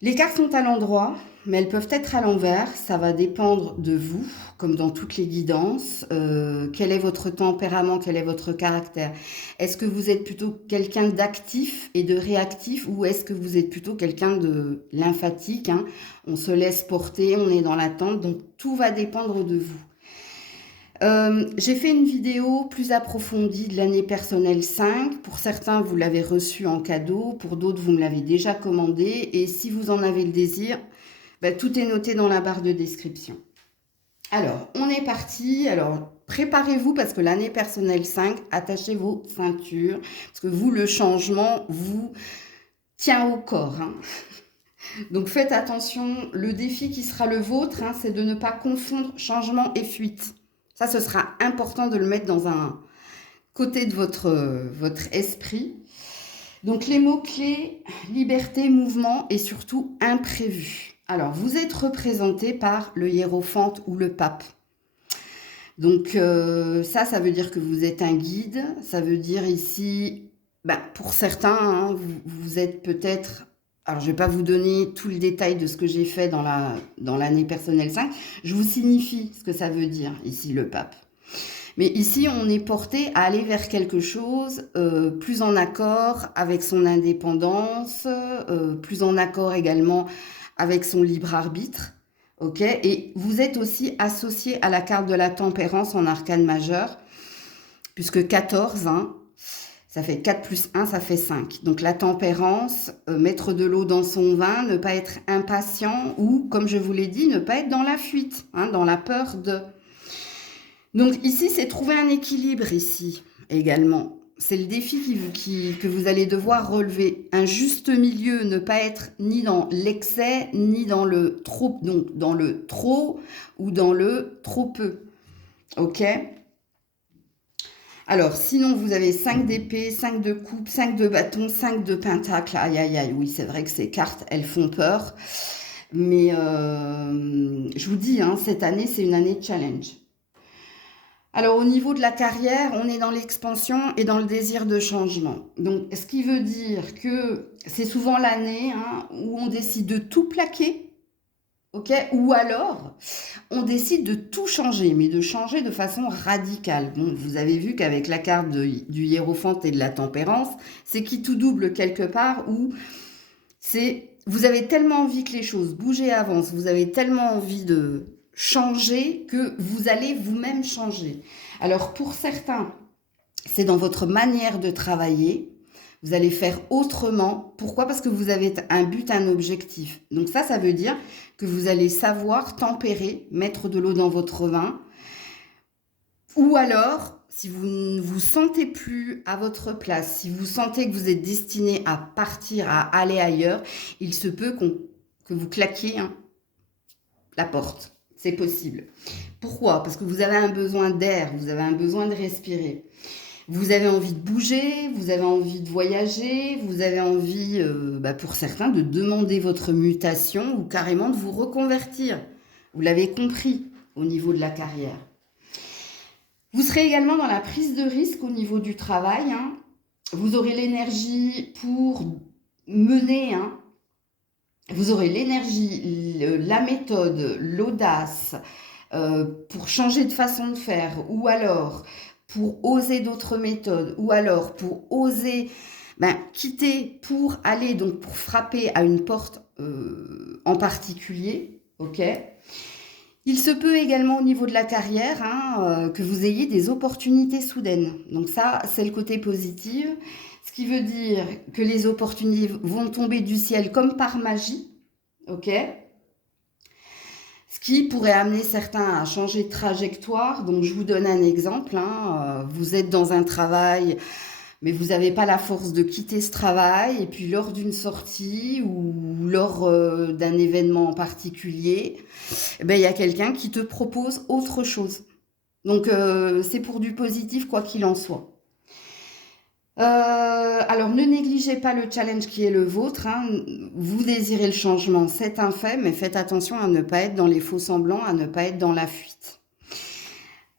les cartes sont à l'endroit, mais elles peuvent être à l'envers. Ça va dépendre de vous, comme dans toutes les guidances. Quel est votre tempérament, quel est votre caractère? Est-ce que vous êtes plutôt quelqu'un d'actif et de réactif, ou est-ce que vous êtes plutôt quelqu'un de lymphatique hein? On se laisse porter, on est dans l'attente, donc tout va dépendre de vous. J'ai fait une vidéo plus approfondie de l'année personnelle 5. Pour certains, vous l'avez reçue en cadeau. Pour d'autres, vous me l'avez déjà commandé. Et si vous en avez le désir, tout est noté dans la barre de description. Alors, on est parti. Alors, préparez-vous parce que l'année personnelle 5, attachez vos ceintures. Parce que vous, le changement vous tient au corps. Hein. Donc, faites attention. Le défi qui sera le vôtre, hein, c'est de ne pas confondre changement et fuite. Ça, ce sera important de le mettre dans un côté de votre esprit. Donc, les mots-clés, liberté, mouvement et surtout imprévu. Alors, vous êtes représenté par le hiérophante ou le pape. Donc, ça veut dire que vous êtes un guide. Ça veut dire ici, pour certains, hein, vous êtes peut-être... Alors, je ne vais pas vous donner tout le détail de ce que j'ai fait dans l'année personnelle 5. Je vous signifie ce que ça veut dire, ici, le pape. Mais ici, on est porté à aller vers quelque chose plus en accord avec son indépendance, plus en accord également avec son libre arbitre. Ok. Et vous êtes aussi associé à la carte de la tempérance en arcane majeur, puisque 14, hein, ça fait 4 plus 1, ça fait 5. Donc la tempérance, mettre de l'eau dans son vin, ne pas être impatient ou, comme je vous l'ai dit, ne pas être dans la fuite, hein, dans la peur de. Donc ici, c'est trouver un équilibre ici également. C'est le défi que vous allez devoir relever. Un juste milieu, ne pas être ni dans l'excès, ni dans le trop, donc dans le trop ou dans le trop peu. Ok ? Alors, sinon, vous avez 5 d'épée, 5 de coupe, 5 de bâton, 5 de pentacle. Aïe, aïe, aïe, oui, c'est vrai que ces cartes, elles font peur. Mais je vous dis, hein, cette année, c'est une année de challenge. Alors, au niveau de la carrière, on est dans l'expansion et dans le désir de changement. Donc, ce qui veut dire que c'est souvent l'année, hein, où on décide de tout plaquer, ok? Ou alors, on décide de tout changer, mais de changer de façon radicale. Bon, vous avez vu qu'avec la carte du hiérophante et de la tempérance, c'est qui tout double quelque part, où vous avez tellement envie que les choses bougent et avancent, vous avez tellement envie de changer que vous allez vous-même changer. Alors pour certains, c'est dans votre manière de travailler. Vous allez faire autrement. Pourquoi? Parce que vous avez un but, un objectif. Donc ça veut dire que vous allez savoir tempérer, mettre de l'eau dans votre vin. Ou alors, si vous ne vous sentez plus à votre place, si vous sentez que vous êtes destiné à partir, à aller ailleurs, il se peut que vous claquiez, hein, la porte. C'est possible. Pourquoi? Parce que vous avez un besoin d'air, vous avez un besoin de respirer. Vous avez envie de bouger, vous avez envie de voyager, vous avez envie, pour certains, de demander votre mutation ou carrément de vous reconvertir. Vous l'avez compris au niveau de la carrière. Vous serez également dans la prise de risque au niveau du travail, hein. Vous aurez l'énergie pour mener, hein. Vous aurez l'énergie, la méthode, l'audace pour changer de façon de faire, ou alors pour oser d'autres méthodes, ou alors pour oser quitter pour aller, donc pour frapper à une porte en particulier, ok? Il se peut également au niveau de la carrière, hein, que vous ayez des opportunités soudaines. Donc ça, c'est le côté positif. Ce qui veut dire que les opportunités vont tomber du ciel comme par magie, ok? Ce qui pourrait amener certains à changer de trajectoire. Donc je vous donne un exemple, hein. Vous êtes dans un travail, mais vous n'avez pas la force de quitter ce travail. Et puis lors d'une sortie ou lors d'un événement en particulier, il y a quelqu'un qui te propose autre chose. Donc c'est pour du positif quoi qu'il en soit. Alors ne négligez pas le challenge qui est le vôtre, hein. Vous désirez le changement, c'est un fait, mais faites attention à ne pas être dans les faux semblants, à ne pas être dans la fuite.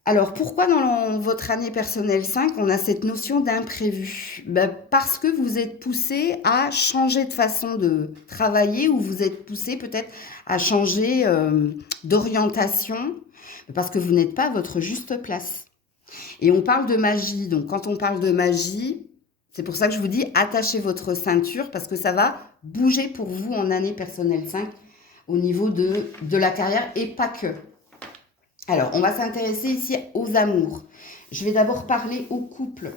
Alors pourquoi dans votre année personnelle 5, on a cette notion d'imprévu? Parce que vous êtes poussé à changer de façon de travailler, ou vous êtes poussé peut-être à changer d'orientation, parce que vous n'êtes pas à votre juste place. Et on parle de magie, donc quand on parle de magie, c'est pour ça que je vous dis attachez votre ceinture, parce que ça va bouger pour vous en année personnelle 5 au niveau de la carrière, et pas que. Alors, on va s'intéresser ici aux amours. Je vais d'abord parler au couple.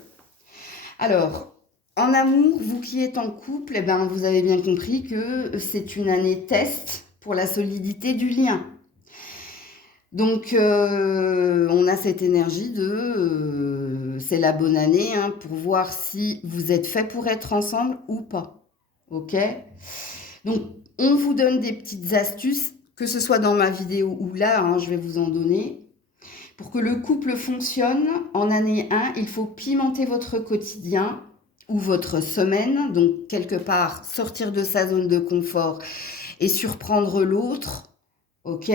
Alors, en amour, vous qui êtes en couple, vous avez bien compris que c'est une année test pour la solidité du lien. Donc, on a cette énergie c'est la bonne année, hein, pour voir si vous êtes fait pour être ensemble ou pas. Ok? Donc, on vous donne des petites astuces, que ce soit dans ma vidéo ou là, hein, je vais vous en donner. Pour que le couple fonctionne, en année 1, il faut pimenter votre quotidien ou votre semaine. Donc, quelque part, sortir de sa zone de confort et surprendre l'autre. Ok?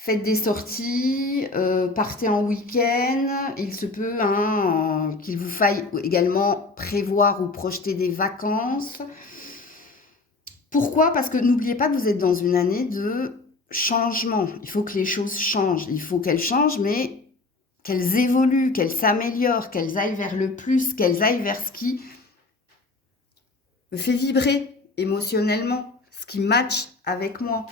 Faites des sorties, partez en week-end. Il se peut qu'il vous faille également prévoir ou projeter des vacances. Pourquoi? Parce que n'oubliez pas que vous êtes dans une année de changement. Il faut que les choses changent. Il faut qu'elles changent, mais qu'elles évoluent, qu'elles s'améliorent, qu'elles aillent vers le plus, qu'elles aillent vers ce qui me fait vibrer émotionnellement, ce qui match avec moi.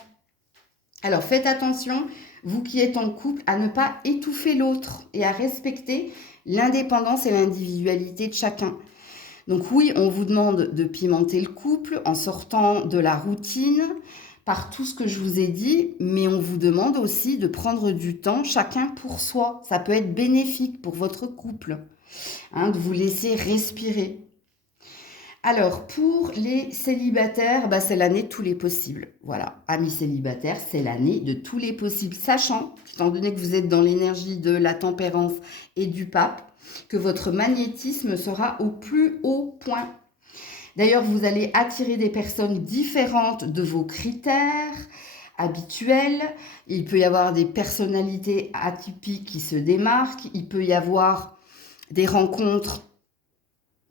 Alors faites attention, vous qui êtes en couple, à ne pas étouffer l'autre et à respecter l'indépendance et l'individualité de chacun. Donc oui, on vous demande de pimenter le couple en sortant de la routine par tout ce que je vous ai dit, mais on vous demande aussi de prendre du temps chacun pour soi. Ça peut être bénéfique pour votre couple, hein, de vous laisser respirer. Alors, pour les célibataires, bah, c'est l'année de tous les possibles. Voilà, amis célibataires, c'est l'année de tous les possibles. Sachant, étant donné que vous êtes dans l'énergie de la tempérance et du pape, que votre magnétisme sera au plus haut point. D'ailleurs, vous allez attirer des personnes différentes de vos critères habituels. Il peut y avoir des personnalités atypiques qui se démarquent. Il peut y avoir des rencontres,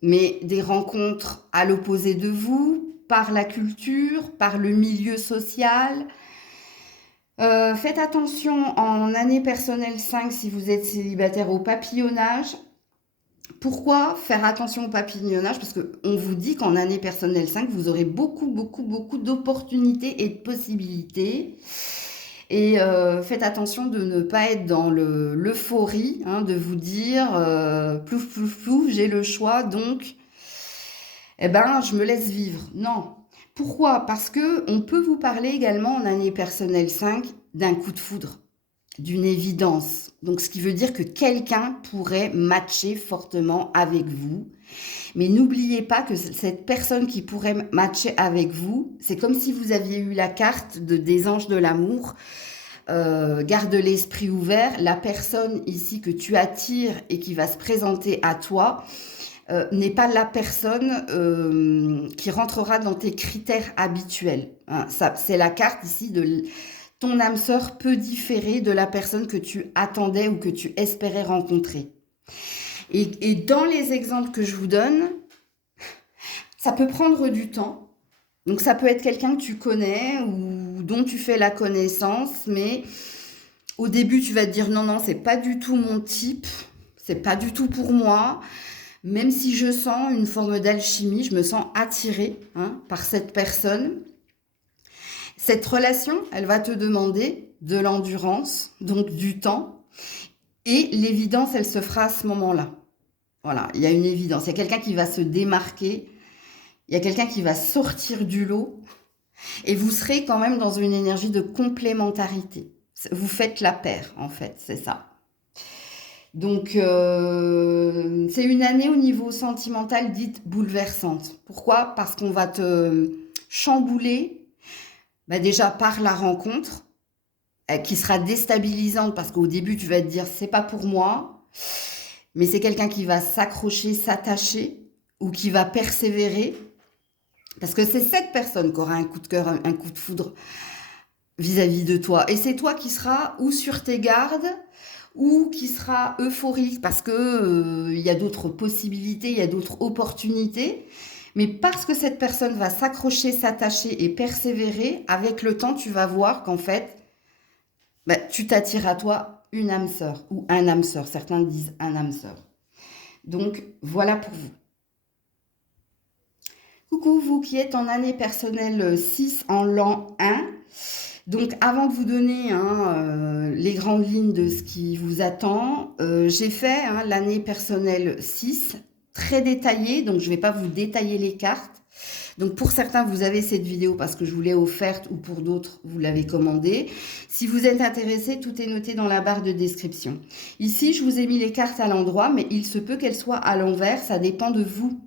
mais des rencontres à l'opposé de vous, par la culture, par le milieu social. Faites attention en année personnelle 5 si vous êtes célibataire au papillonnage. Pourquoi faire attention au papillonnage? Parce qu'on vous dit qu'en année personnelle 5, vous aurez beaucoup, beaucoup, beaucoup d'opportunités et de possibilités. Et faites attention de ne pas être dans l'euphorie, hein, de vous dire plouf, plouf, plouf, j'ai le choix, donc eh ben, je me laisse vivre. Non. Pourquoi? Parce que on peut vous parler également en année personnelle 5 d'un coup de foudre, d'une évidence. Donc, ce qui veut dire que quelqu'un pourrait matcher fortement avec vous. Mais n'oubliez pas que cette personne qui pourrait matcher avec vous, c'est comme si vous aviez eu la carte des anges de l'amour. Garde l'esprit ouvert. La personne ici que tu attires et qui va se présenter à toi n'est pas la personne qui rentrera dans tes critères habituels. Hein. C'est la carte ici de ton âme sœur peut différer de la personne que tu attendais ou que tu espérais rencontrer. Et dans les exemples que je vous donne, ça peut prendre du temps. Donc ça peut être quelqu'un que tu connais ou dont tu fais la connaissance, mais au début tu vas te dire non, non, c'est pas du tout mon type, c'est pas du tout pour moi. Même si je sens une forme d'alchimie, je me sens attirée par cette personne. Cette relation, elle va te demander de l'endurance, donc du temps. Et l'évidence, elle se fera à ce moment-là. Voilà, il y a une évidence. Il y a quelqu'un qui va se démarquer. Il y a quelqu'un qui va sortir du lot. Et vous serez quand même dans une énergie de complémentarité. Vous faites la paire, en fait, c'est ça. Donc, c'est une année au niveau sentimental dite bouleversante. Pourquoi? Parce qu'on va te chambouler, déjà par la rencontre, qui sera déstabilisante parce qu'au début, tu vas te dire, c'est pas pour moi, mais c'est quelqu'un qui va s'accrocher, s'attacher ou qui va persévérer. Parce que c'est cette personne qui aura un coup de cœur, un coup de foudre vis-à-vis de toi. Et c'est toi qui seras ou sur tes gardes, ou qui sera euphorique parce que il y a d'autres possibilités, il y a d'autres opportunités. Mais parce que cette personne va s'accrocher, s'attacher et persévérer, avec le temps, tu vas voir qu'en fait, tu t'attires à toi une âme sœur ou un âme sœur. Certains disent un âme sœur. Donc, voilà pour vous. Coucou, vous qui êtes en année personnelle 6 en l'an 1. Donc, avant de vous donner les grandes lignes de ce qui vous attend, j'ai fait l'année personnelle 6, très détaillée, donc je ne vais pas vous détailler les cartes. Donc, pour certains, vous avez cette vidéo parce que je vous l'ai offerte ou pour d'autres, vous l'avez commandée. Si vous êtes intéressé, tout est noté dans la barre de description. Ici, je vous ai mis les cartes à l'endroit, mais il se peut qu'elles soient à l'envers, ça dépend de vous.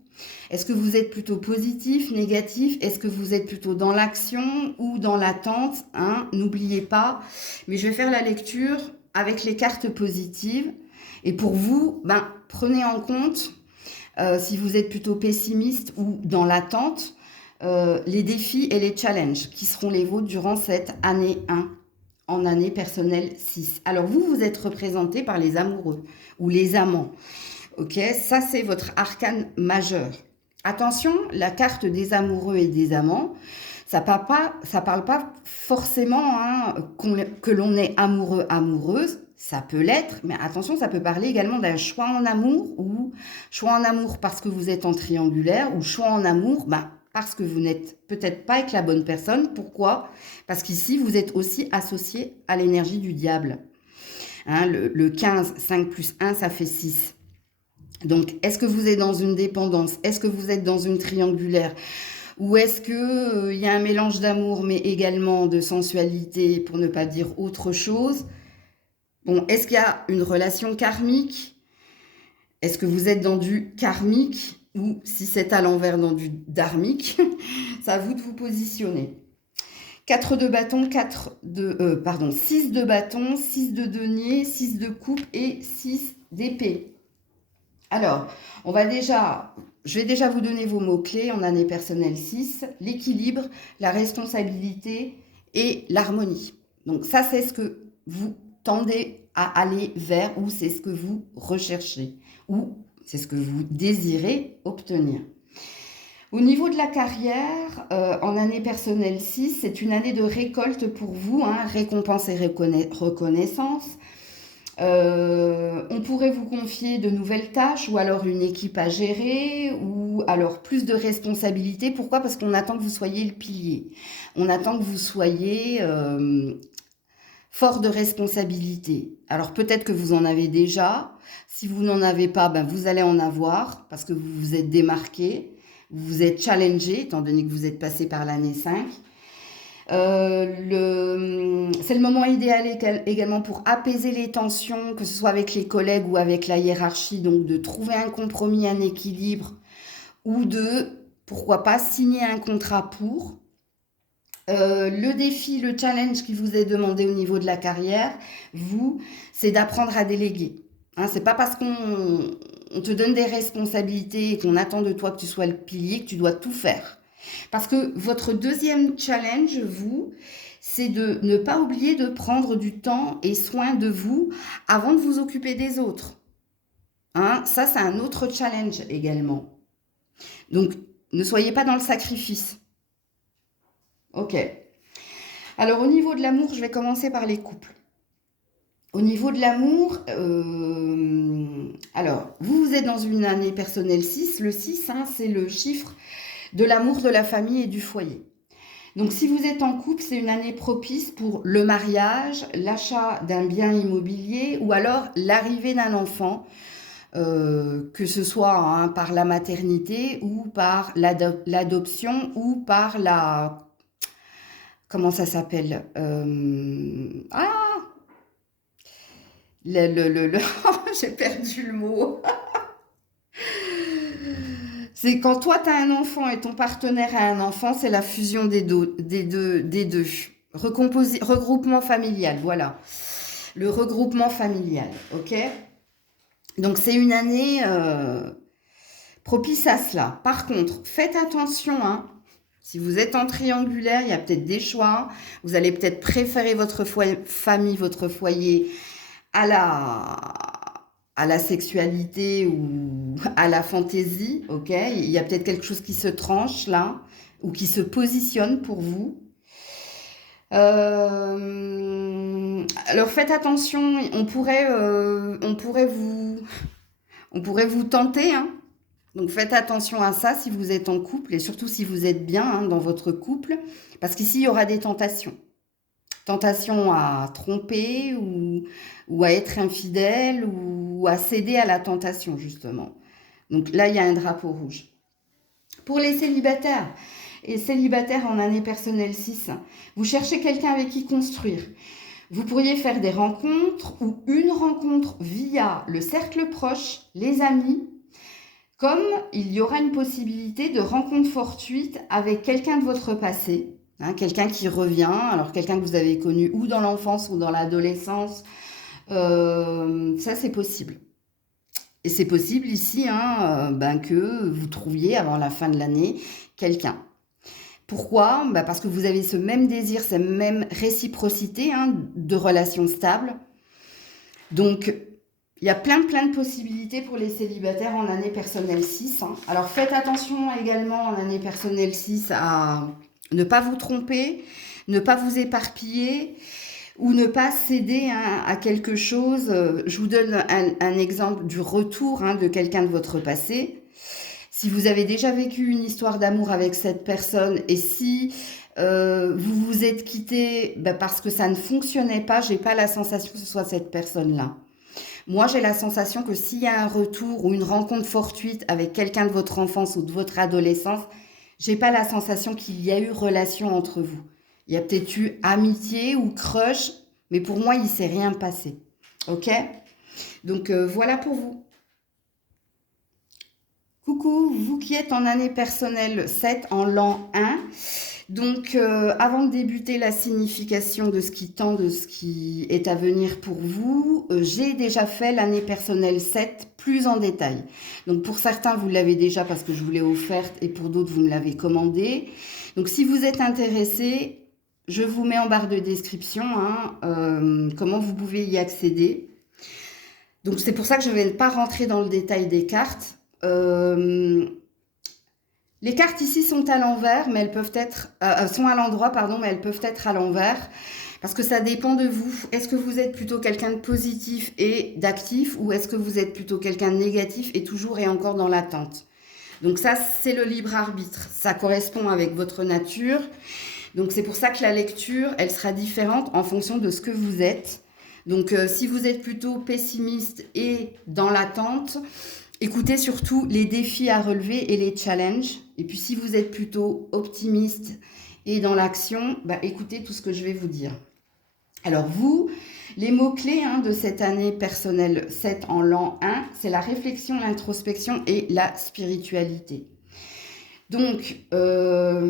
Est-ce que vous êtes plutôt positif, négatif? Est-ce que vous êtes plutôt dans l'action ou dans l'attente? N'oubliez pas. Mais je vais faire la lecture avec les cartes positives. Et pour vous, prenez en compte, si vous êtes plutôt pessimiste ou dans l'attente, les défis et les challenges qui seront les vôtres durant cette année 1, en année personnelle 6. Alors vous êtes représenté par les amoureux ou les amants. Ok, ça c'est votre arcane majeur. Attention, la carte des amoureux et des amants, ça parle pas forcément que l'on est amoureux, amoureuse. Ça peut l'être, mais attention, ça peut parler également d'un choix en amour ou choix en amour parce que vous êtes en triangulaire ou choix en amour parce que vous n'êtes peut-être pas avec la bonne personne. Pourquoi? Parce qu'ici, vous êtes aussi associé à l'énergie du diable. Le 15, 5 plus 1, ça fait 6. Donc, est-ce que vous êtes dans une dépendance? Est-ce que vous êtes dans une triangulaire? Ou est-ce que y a un mélange d'amour, mais également de sensualité, pour ne pas dire autre chose? Bon, est-ce qu'il y a une relation karmique? Est-ce que vous êtes dans du karmique? ou si c'est à l'envers dans du dharmique, c'est à vous de vous positionner. 4 de bâton, 6 de bâton, 6 de denier, 6 de coupe et 6 d'épée. Alors, je vais déjà vous donner vos mots-clés en année personnelle 6, l'équilibre, la responsabilité et l'harmonie. Donc ça, c'est ce que vous tendez à aller vers, ou c'est ce que vous recherchez, ou c'est ce que vous désirez obtenir. Au niveau de la carrière, en année personnelle 6, c'est une année de récolte pour vous, hein, récompense et reconnaissance. On pourrait vous confier de nouvelles tâches ou alors une équipe à gérer ou alors plus de responsabilités. Pourquoi? Parce qu'on attend que vous soyez le pilier. On attend que vous soyez fort de responsabilité. Alors peut-être que vous en avez déjà. Si vous n'en avez pas, ben vous allez en avoir parce que vous vous êtes démarqué, vous vous êtes challengé étant donné que vous êtes passé par l'année 5. C'est le moment idéal également pour apaiser les tensions, que ce soit avec les collègues ou avec la hiérarchie, donc de trouver un compromis, un équilibre, ou de, pourquoi pas, signer un contrat pour. Le défi, le challenge qui vous est demandé au niveau de la carrière, c'est d'apprendre à déléguer. Hein, c'est pas parce qu'on te donne des responsabilités et qu'on attend de toi que tu sois le pilier que tu dois tout faire. Parce que votre deuxième challenge, c'est de ne pas oublier de prendre du temps et soin de vous avant de vous occuper des autres. Hein, ça, c'est un autre challenge également. Donc, ne soyez pas dans le sacrifice. Ok. Alors, au niveau de l'amour, je vais commencer par les couples. Au niveau de l'amour, alors, vous êtes dans une année personnelle 6. Le 6, hein, c'est le chiffre de l'amour, de la famille et du foyer. Donc, si vous êtes en couple, c'est une année propice pour le mariage, l'achat d'un bien immobilier ou alors l'arrivée d'un enfant, que ce soit hein, par la maternité ou par l'adoption ou par la... Comment ça s'appelle j'ai perdu le mot. C'est quand toi, tu as un enfant et ton partenaire a un enfant, c'est la fusion des deux. Regroupement familial, voilà. Le regroupement familial, ok? Donc, c'est une année propice à cela. Par contre, faites attention, hein. Si vous êtes en triangulaire, il y a peut-être des choix. Vous allez peut-être préférer votre famille, votre foyer à la sexualité ou à la fantaisie, ok? Il y a peut-être quelque chose qui se tranche là, ou qui se positionne pour vous. Alors faites attention, on pourrait vous tenter, hein. Donc faites attention à ça si vous êtes en couple et surtout si vous êtes bien hein, dans votre couple, parce qu'ici il y aura des tentations. Tentation à tromper ou à être infidèle ou à céder à la tentation, justement. Donc là, il y a un drapeau rouge. Pour les célibataires et célibataires en année personnelle 6, vous cherchez quelqu'un avec qui construire. Vous pourriez faire des rencontres ou une rencontre via le cercle proche, les amis, comme il y aura une possibilité de rencontre fortuite avec quelqu'un de votre passé. Hein, quelqu'un qui revient, alors quelqu'un que vous avez connu ou dans l'enfance ou dans l'adolescence, ça c'est possible. Et c'est possible ici hein, que vous trouviez avant la fin de l'année quelqu'un. Pourquoi? Parce que vous avez ce même désir, cette même réciprocité hein, de relations stables. Donc, il y a plein de possibilités pour les célibataires en année personnelle 6. Hein. Alors, faites attention également en année personnelle 6 à ne pas vous tromper, ne pas vous éparpiller ou ne pas céder hein, à quelque chose. Je vous donne un exemple du retour hein, de quelqu'un de votre passé. Si vous avez déjà vécu une histoire d'amour avec cette personne et si vous vous êtes quitté parce que ça ne fonctionnait pas, j'ai pas la sensation que ce soit cette personne-là. Moi, j'ai la sensation que s'il y a un retour ou une rencontre fortuite avec quelqu'un de votre enfance ou de votre adolescence, j'ai pas la sensation qu'il y a eu relation entre vous. Il y a peut-être eu amitié ou crush, mais pour moi, il ne s'est rien passé. Ok? Donc, voilà pour vous. Coucou, vous qui êtes en année personnelle 7 en l'an 1. Donc, avant de débuter la signification de ce qui tend, de ce qui est à venir pour vous, j'ai déjà fait l'année personnelle 7 plus en détail. Donc, pour certains, vous l'avez déjà parce que je vous l'ai offerte et pour d'autres, vous me l'avez commandée. Donc, si vous êtes intéressé, je vous mets en barre de description comment vous pouvez y accéder. Donc, c'est pour ça que je ne vais pas rentrer dans le détail des cartes. Les cartes ici sont à l'envers, mais elles peuvent être sont à l'endroit, pardon, mais elles peuvent être à l'envers parce que ça dépend de vous. Est-ce que vous êtes plutôt quelqu'un de positif et d'actif ou est-ce que vous êtes plutôt quelqu'un de négatif et toujours et encore dans l'attente? Donc ça, c'est le libre arbitre. Ça correspond avec votre nature. Donc c'est pour ça que la lecture, elle sera différente en fonction de ce que vous êtes. Donc si vous êtes plutôt pessimiste et dans l'attente, écoutez surtout les défis à relever et les challenges. Et puis si vous êtes plutôt optimiste et dans l'action, écoutez tout ce que je vais vous dire. Alors vous, les mots-clés de cette année personnelle 7 en l'an 1, c'est la réflexion, l'introspection et la spiritualité. Donc, au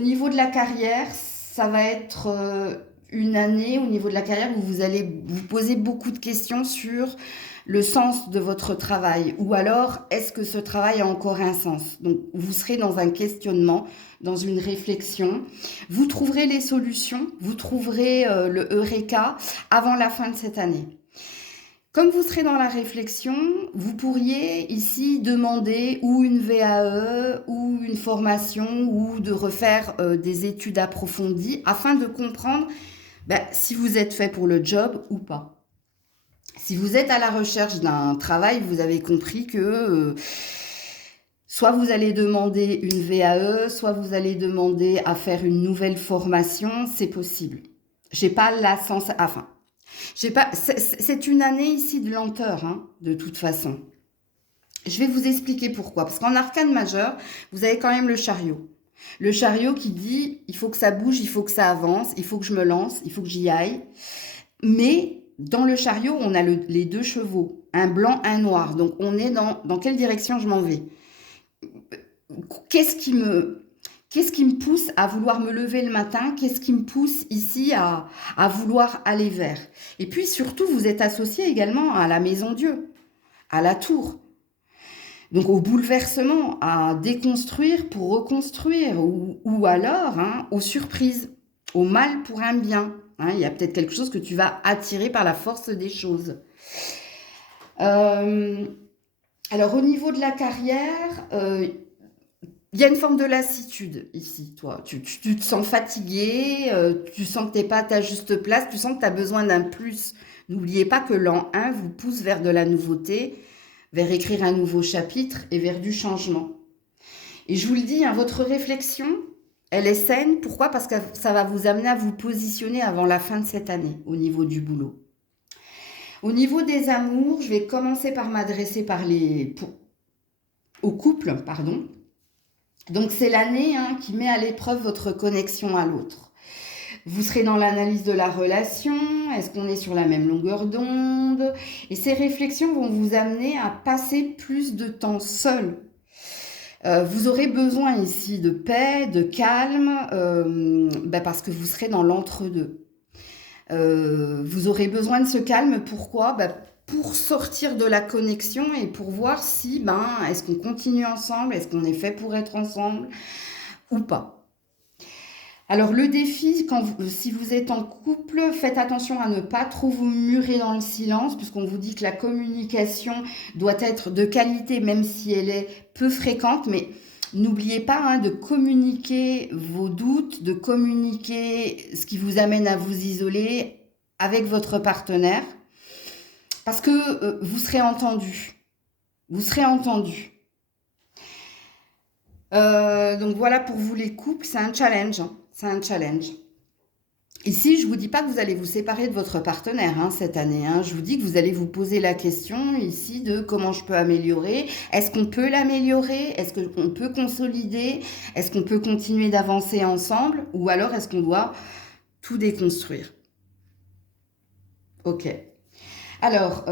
niveau de la carrière, ça va être une année au niveau de la carrière où vous allez vous poser beaucoup de questions sur le sens de votre travail ou alors est-ce que ce travail a encore un sens? Donc vous serez dans un questionnement, dans une réflexion. Vous trouverez les solutions, vous trouverez le Eureka avant la fin de cette année. Comme vous serez dans la réflexion, vous pourriez ici demander ou une VAE ou une formation ou de refaire des études approfondies afin de comprendre si vous êtes fait pour le job ou pas. Si vous êtes à la recherche d'un travail, vous avez compris que soit vous allez demander une VAE, soit vous allez demander à faire une nouvelle formation, c'est possible. C'est une année ici de lenteur, de toute façon. Je vais vous expliquer pourquoi. Parce qu'en arcane majeur, vous avez quand même le chariot. Le chariot qui dit, il faut que ça bouge, il faut que ça avance, il faut que je me lance, il faut que j'y aille. Mais dans le chariot, on a les deux chevaux, un blanc, un noir. Donc, on est dans quelle direction je m'en vais? Qu'est-ce qui me pousse à vouloir me lever le matin? Qu'est-ce qui me pousse ici à vouloir aller vers? Et puis, surtout, vous êtes associé également à la maison Dieu, à la tour. Donc, au bouleversement, à déconstruire pour reconstruire, ou alors aux surprises, au mal pour un bien. Il y a peut-être quelque chose que tu vas attirer par la force des choses. Alors, au niveau de la carrière, il y a une forme de lassitude ici, toi. Tu te sens fatigué, tu sens que tu n'es pas à ta juste place, tu sens que tu as besoin d'un plus. N'oubliez pas que l'an 1 vous pousse vers de la nouveauté, vers écrire un nouveau chapitre et vers du changement. Et je vous le dis, votre réflexion, elle est saine. Pourquoi? Parce que ça va vous amener à vous positionner avant la fin de cette année au niveau du boulot. Au niveau des amours, je vais commencer par m'adresser au couple, pardon. Donc c'est l'année qui met à l'épreuve votre connexion à l'autre. Vous serez dans l'analyse de la relation, est-ce qu'on est sur la même longueur d'onde? Et ces réflexions vont vous amener à passer plus de temps seul. Vous aurez besoin ici de paix, de calme, parce que vous serez dans l'entre-deux. Vous aurez besoin de ce calme, pourquoi? Pour sortir de la connexion et pour voir si, est-ce qu'on continue ensemble, est-ce qu'on est fait pour être ensemble ou pas. Alors le défi, si vous êtes en couple, faites attention à ne pas trop vous murer dans le silence, puisqu'on vous dit que la communication doit être de qualité, même si elle est peu fréquente, mais n'oubliez pas de communiquer vos doutes, de communiquer ce qui vous amène à vous isoler avec votre partenaire, parce que vous serez entendu. Vous serez entendu. Donc voilà pour vous les couples, c'est un challenge. C'est un challenge. Ici, je ne vous dis pas que vous allez vous séparer de votre partenaire cette année. Je vous dis que vous allez vous poser la question ici de comment je peux améliorer. Est-ce qu'on peut l'améliorer? Est-ce qu'on peut consolider? Est-ce qu'on peut continuer d'avancer ensemble? Ou alors est-ce qu'on doit tout déconstruire? Ok. Alors,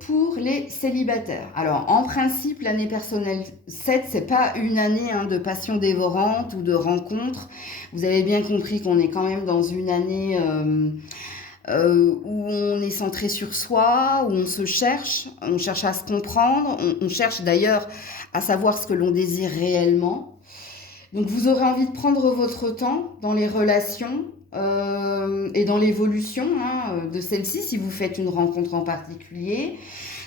pour les célibataires. Alors, en principe, l'année personnelle 7, c'est pas une année de passion dévorante ou de rencontre. Vous avez bien compris qu'on est quand même dans une année où on est centré sur soi, où on cherche à se comprendre, on cherche d'ailleurs à savoir ce que l'on désire réellement. Donc vous aurez envie de prendre votre temps dans les relations et dans l'évolution de celle-ci, si vous faites une rencontre en particulier,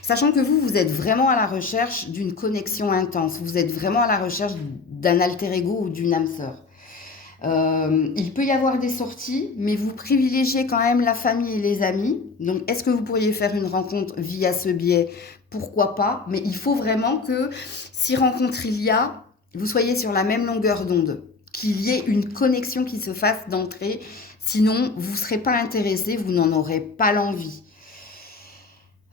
sachant que vous êtes vraiment à la recherche d'une connexion intense, vous êtes vraiment à la recherche d'un alter ego ou d'une âme sœur. Il peut y avoir des sorties, mais vous privilégiez quand même la famille et les amis. Donc, est-ce que vous pourriez faire une rencontre via ce biais? Pourquoi pas? Mais il faut vraiment que, si rencontre il y a, vous soyez sur la même longueur d'onde, qu'il y ait une connexion qui se fasse d'entrée. Sinon, vous ne serez pas intéressé, vous n'en aurez pas l'envie.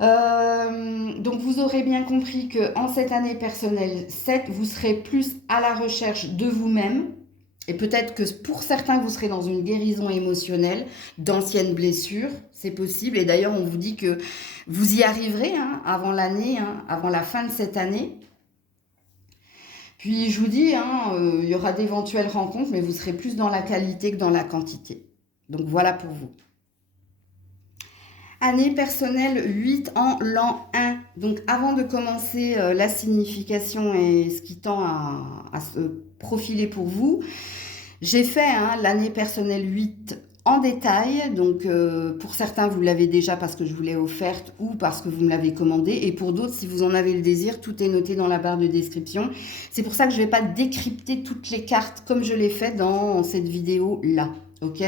Donc vous aurez bien compris que en cette année personnelle 7, vous serez plus à la recherche de vous-même. Et peut-être que pour certains, vous serez dans une guérison émotionnelle d'anciennes blessures. C'est possible. Et d'ailleurs, on vous dit que vous y arriverez avant l'année, avant la fin de cette année. Puis je vous dis, il y aura d'éventuelles rencontres, mais vous serez plus dans la qualité que dans la quantité. Donc voilà pour vous. Année personnelle 8 en l'an 1. Donc avant de commencer la signification et ce qui tend à se profiler pour vous, j'ai fait l'année personnelle 8 en détail. Donc pour certains, vous l'avez déjà parce que je vous l'ai offerte ou parce que vous me l'avez commandée. Et pour d'autres, si vous en avez le désir, tout est noté dans la barre de description. C'est pour ça que je ne vais pas décrypter toutes les cartes comme je l'ai fait dans cette vidéo-là. Ok ?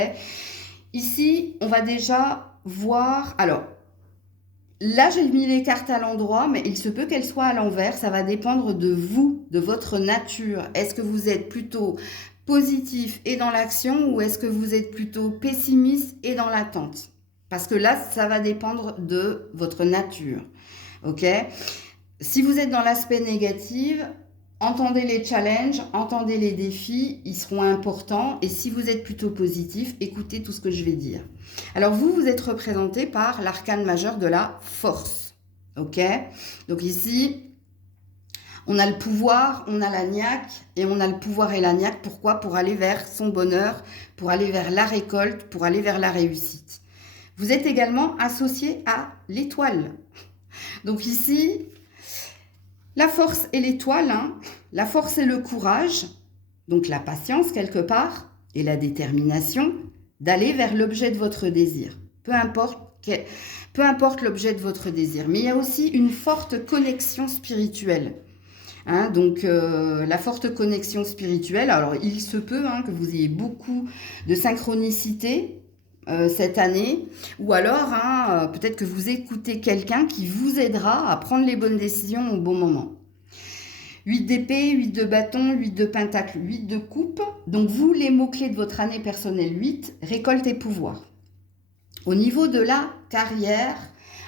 Ici, on va déjà voir. Alors, là, j'ai mis les cartes à l'endroit, mais il se peut qu'elles soient à l'envers. Ça va dépendre de vous, de votre nature. Est-ce que vous êtes plutôt positif et dans l'action ou est-ce que vous êtes plutôt pessimiste et dans l'attente? Parce que là, ça va dépendre de votre nature. Ok? Si vous êtes dans l'aspect négatif, entendez les challenges, entendez les défis, ils seront importants. Et si vous êtes plutôt positif, écoutez tout ce que je vais dire. Alors vous êtes représenté par l'arcane majeur de la force. Ok? Donc ici, on a le pouvoir, on a la niaque et on a le pouvoir et la niaque. Pourquoi? Pour aller vers son bonheur, pour aller vers la récolte, pour aller vers la réussite. Vous êtes également associé à l'étoile. Donc ici, la force et l'étoile, la force et le courage, donc la patience quelque part, et la détermination d'aller vers l'objet de votre désir. Peu importe l'objet de votre désir. Mais il y a aussi une forte connexion spirituelle. Donc la forte connexion spirituelle, alors il se peut que vous ayez beaucoup de synchronicité cette année, ou alors peut-être que vous écoutez quelqu'un qui vous aidera à prendre les bonnes décisions au bon moment. 8 d'épée, 8 de bâton, 8 de pentacle, 8 de coupe. Donc vous, les mots-clés de votre année personnelle 8, récolte et pouvoir. Au niveau de la carrière,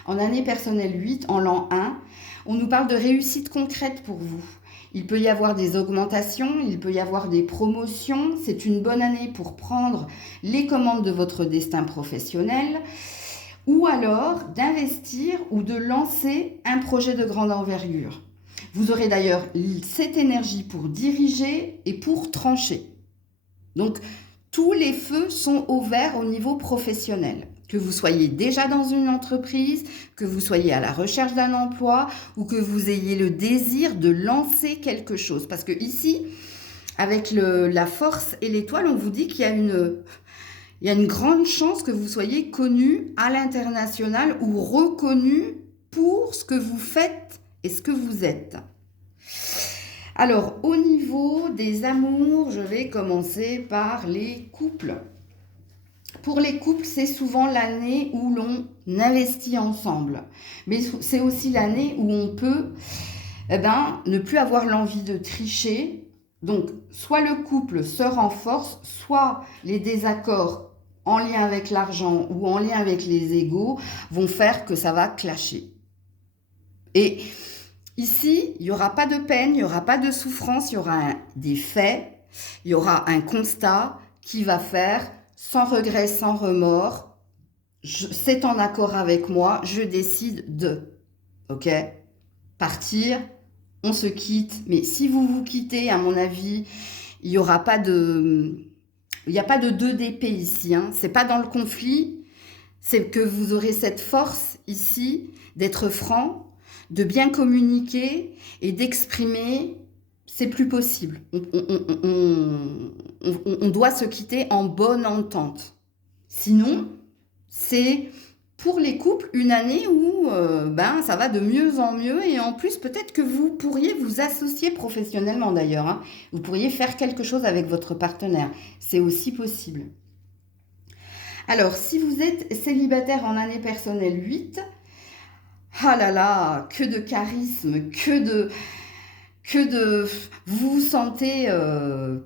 en année personnelle 8, en l'an 1, on nous parle de réussite concrète pour vous. Il peut y avoir des augmentations, il peut y avoir des promotions. C'est une bonne année pour prendre les commandes de votre destin professionnel ou alors d'investir ou de lancer un projet de grande envergure. Vous aurez d'ailleurs cette énergie pour diriger et pour trancher. Donc, tous les feux sont au vert au niveau professionnel. Que vous soyez déjà dans une entreprise, que vous soyez à la recherche d'un emploi ou que vous ayez le désir de lancer quelque chose. Parce que ici, avec la force et l'étoile, on vous dit qu'il y a une grande chance que vous soyez connu à l'international ou reconnu pour ce que vous faites et ce que vous êtes. Alors, au niveau des amours, je vais commencer par les couples. Pour les couples, c'est souvent l'année où l'on investit ensemble. Mais c'est aussi l'année où on peut ne plus avoir l'envie de tricher. Donc, soit le couple se renforce, soit les désaccords en lien avec l'argent ou en lien avec les égos vont faire que ça va clasher. Et ici, il n'y aura pas de peine, il n'y aura pas de souffrance, il y aura des faits, il y aura un constat qui va faire sans regret, sans remords, c'est en accord avec moi, je décide de, ok, partir, on se quitte. Mais si vous vous quittez, à mon avis, il n'y aura pas de... Il n'y a pas de 2 d'épée ici, hein. C'est pas dans le conflit, c'est que vous aurez cette force ici d'être franc, de bien communiquer et d'exprimer, c'est plus possible. On doit se quitter en bonne entente. Sinon, c'est pour les couples une année où ça va de mieux en mieux et en plus peut-être que vous pourriez vous associer professionnellement d'ailleurs, hein. Vous pourriez faire quelque chose avec votre partenaire. C'est aussi possible. Alors, si vous êtes célibataire en année personnelle 8, ah là là, que de charisme, vous vous sentez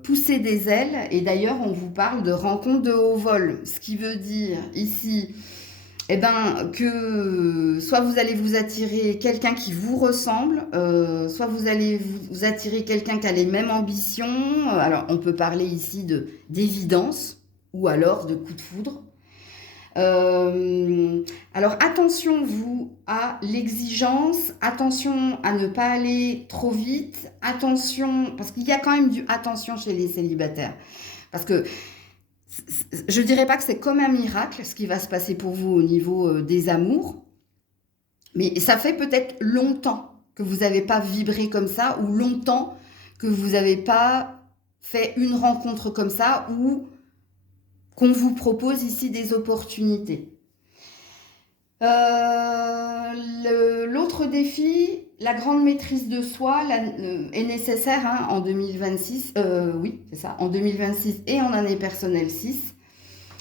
pousser des ailes. Et d'ailleurs, on vous parle de rencontre de haut vol, ce qui veut dire ici, que soit vous allez vous attirer quelqu'un qui vous ressemble, soit vous allez vous attirer quelqu'un qui a les mêmes ambitions. Alors, on peut parler ici d'évidence ou alors de coup de foudre. Alors attention vous à l'exigence, attention à ne pas aller trop vite, attention, parce qu'il y a quand même du attention chez les célibataires. Parce que je dirais pas que c'est comme un miracle ce qui va se passer pour vous au niveau des amours, mais ça fait peut-être longtemps que vous n'avez pas vibré comme ça, ou longtemps que vous n'avez pas fait une rencontre comme ça, ou qu'on vous propose ici des opportunités. L'autre défi, la grande maîtrise de soi est nécessaire hein, en 2026, oui, c'est ça, en 2026 et en année personnelle 6.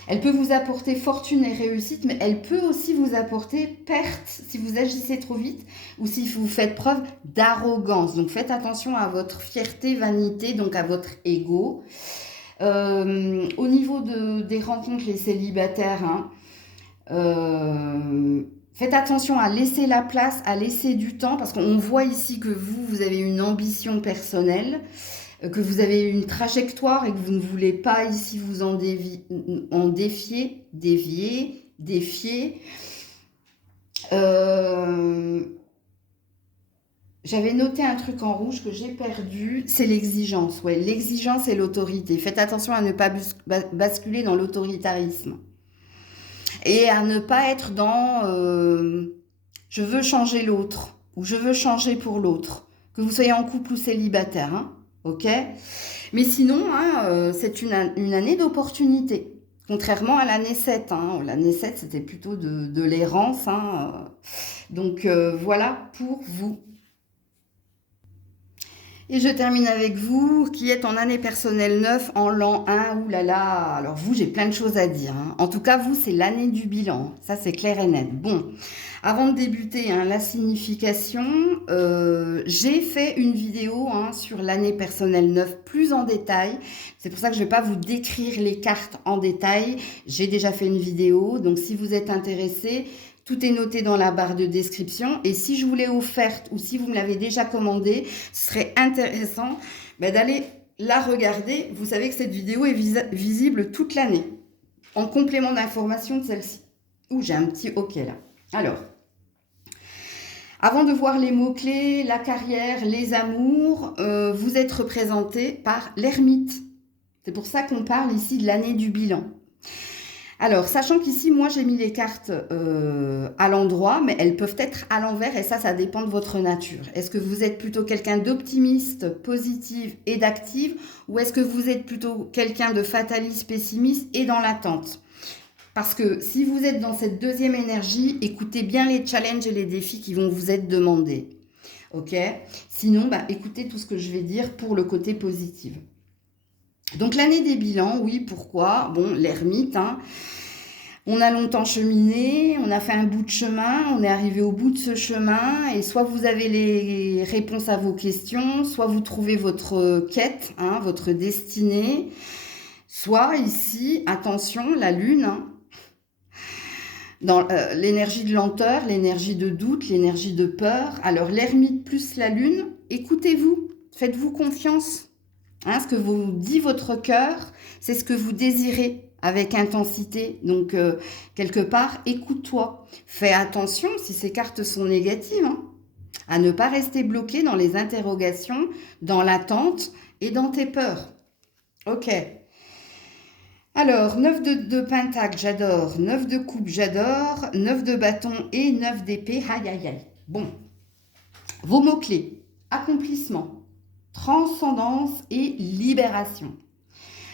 Elle peut vous apporter fortune et réussite, mais elle peut aussi vous apporter perte si vous agissez trop vite ou si vous faites preuve d'arrogance. Donc faites attention à votre fierté, vanité, donc à votre ego. Au niveau des rencontres, les célibataires, hein, faites attention à laisser la place, à laisser du temps, parce qu'on voit ici que vous avez une ambition personnelle, que vous avez une trajectoire et que vous ne voulez pas ici vous en défier. J'avais noté un truc en rouge que j'ai perdu, c'est l'exigence. Ouais, l'exigence et l'autorité. Faites attention à ne pas basculer dans l'autoritarisme. Et à ne pas être dans je veux changer l'autre ou je veux changer pour l'autre. Que vous soyez en couple ou célibataire, hein, ok. Mais sinon, hein, c'est une année d'opportunité. Contrairement à l'année 7. Hein. L'année 7, c'était plutôt de l'errance. Hein. Donc voilà pour vous. Et je termine avec vous, qui êtes en année personnelle 9, en l'an 1. Ouh là là, alors vous, j'ai plein de choses à dire. Hein. En tout cas, vous, c'est l'année du bilan. Ça, c'est clair et net. Bon, avant de débuter hein, la signification, j'ai fait une vidéo hein, sur l'année personnelle 9 plus en détail. C'est pour ça que je ne vais pas vous décrire les cartes en détail. J'ai déjà fait une vidéo, donc si vous êtes intéressé, tout est noté dans la barre de description. Et si je vous l'ai offerte ou si vous me l'avez déjà commandée, ce serait intéressant d'aller la regarder. Vous savez que cette vidéo est visible toute l'année, en complément d'information de celle-ci. Ouh, j'ai un petit OK là. Alors, avant de voir les mots-clés, la carrière, les amours, vous êtes représenté par l'ermite. C'est pour ça qu'on parle ici de l'année du bilan. Alors, sachant qu'ici, moi, j'ai mis les cartes à l'endroit, mais elles peuvent être à l'envers et ça dépend de votre nature. Est-ce que vous êtes plutôt quelqu'un d'optimiste, positive et d'active ou est-ce que vous êtes plutôt quelqu'un de fataliste, pessimiste et dans l'attente? Parce que si vous êtes dans cette deuxième énergie, écoutez bien les challenges et les défis qui vont vous être demandés. Ok? Sinon, écoutez tout ce que je vais dire pour le côté positif. Donc l'année des bilans, oui, pourquoi? Bon, l'ermite, hein. On a longtemps cheminé, on a fait un bout de chemin, on est arrivé au bout de ce chemin et soit vous avez les réponses à vos questions, soit vous trouvez votre quête, hein, votre destinée, soit ici, attention, la lune, hein, dans l'énergie de lenteur, l'énergie de doute, l'énergie de peur. Alors l'ermite plus la lune, écoutez-vous, faites-vous confiance. Hein, ce que vous dit votre cœur, c'est ce que vous désirez avec intensité. Donc, quelque part, écoute-toi. Fais attention, si ces cartes sont négatives, hein, à ne pas rester bloqué dans les interrogations, dans l'attente et dans tes peurs. Ok. Alors, 9 de pentacle, j'adore. 9 de coupe, j'adore. 9 de bâton et 9 d'épée. Aïe, aïe, aïe. Bon. Vos mots-clés. Accomplissement, transcendance et libération.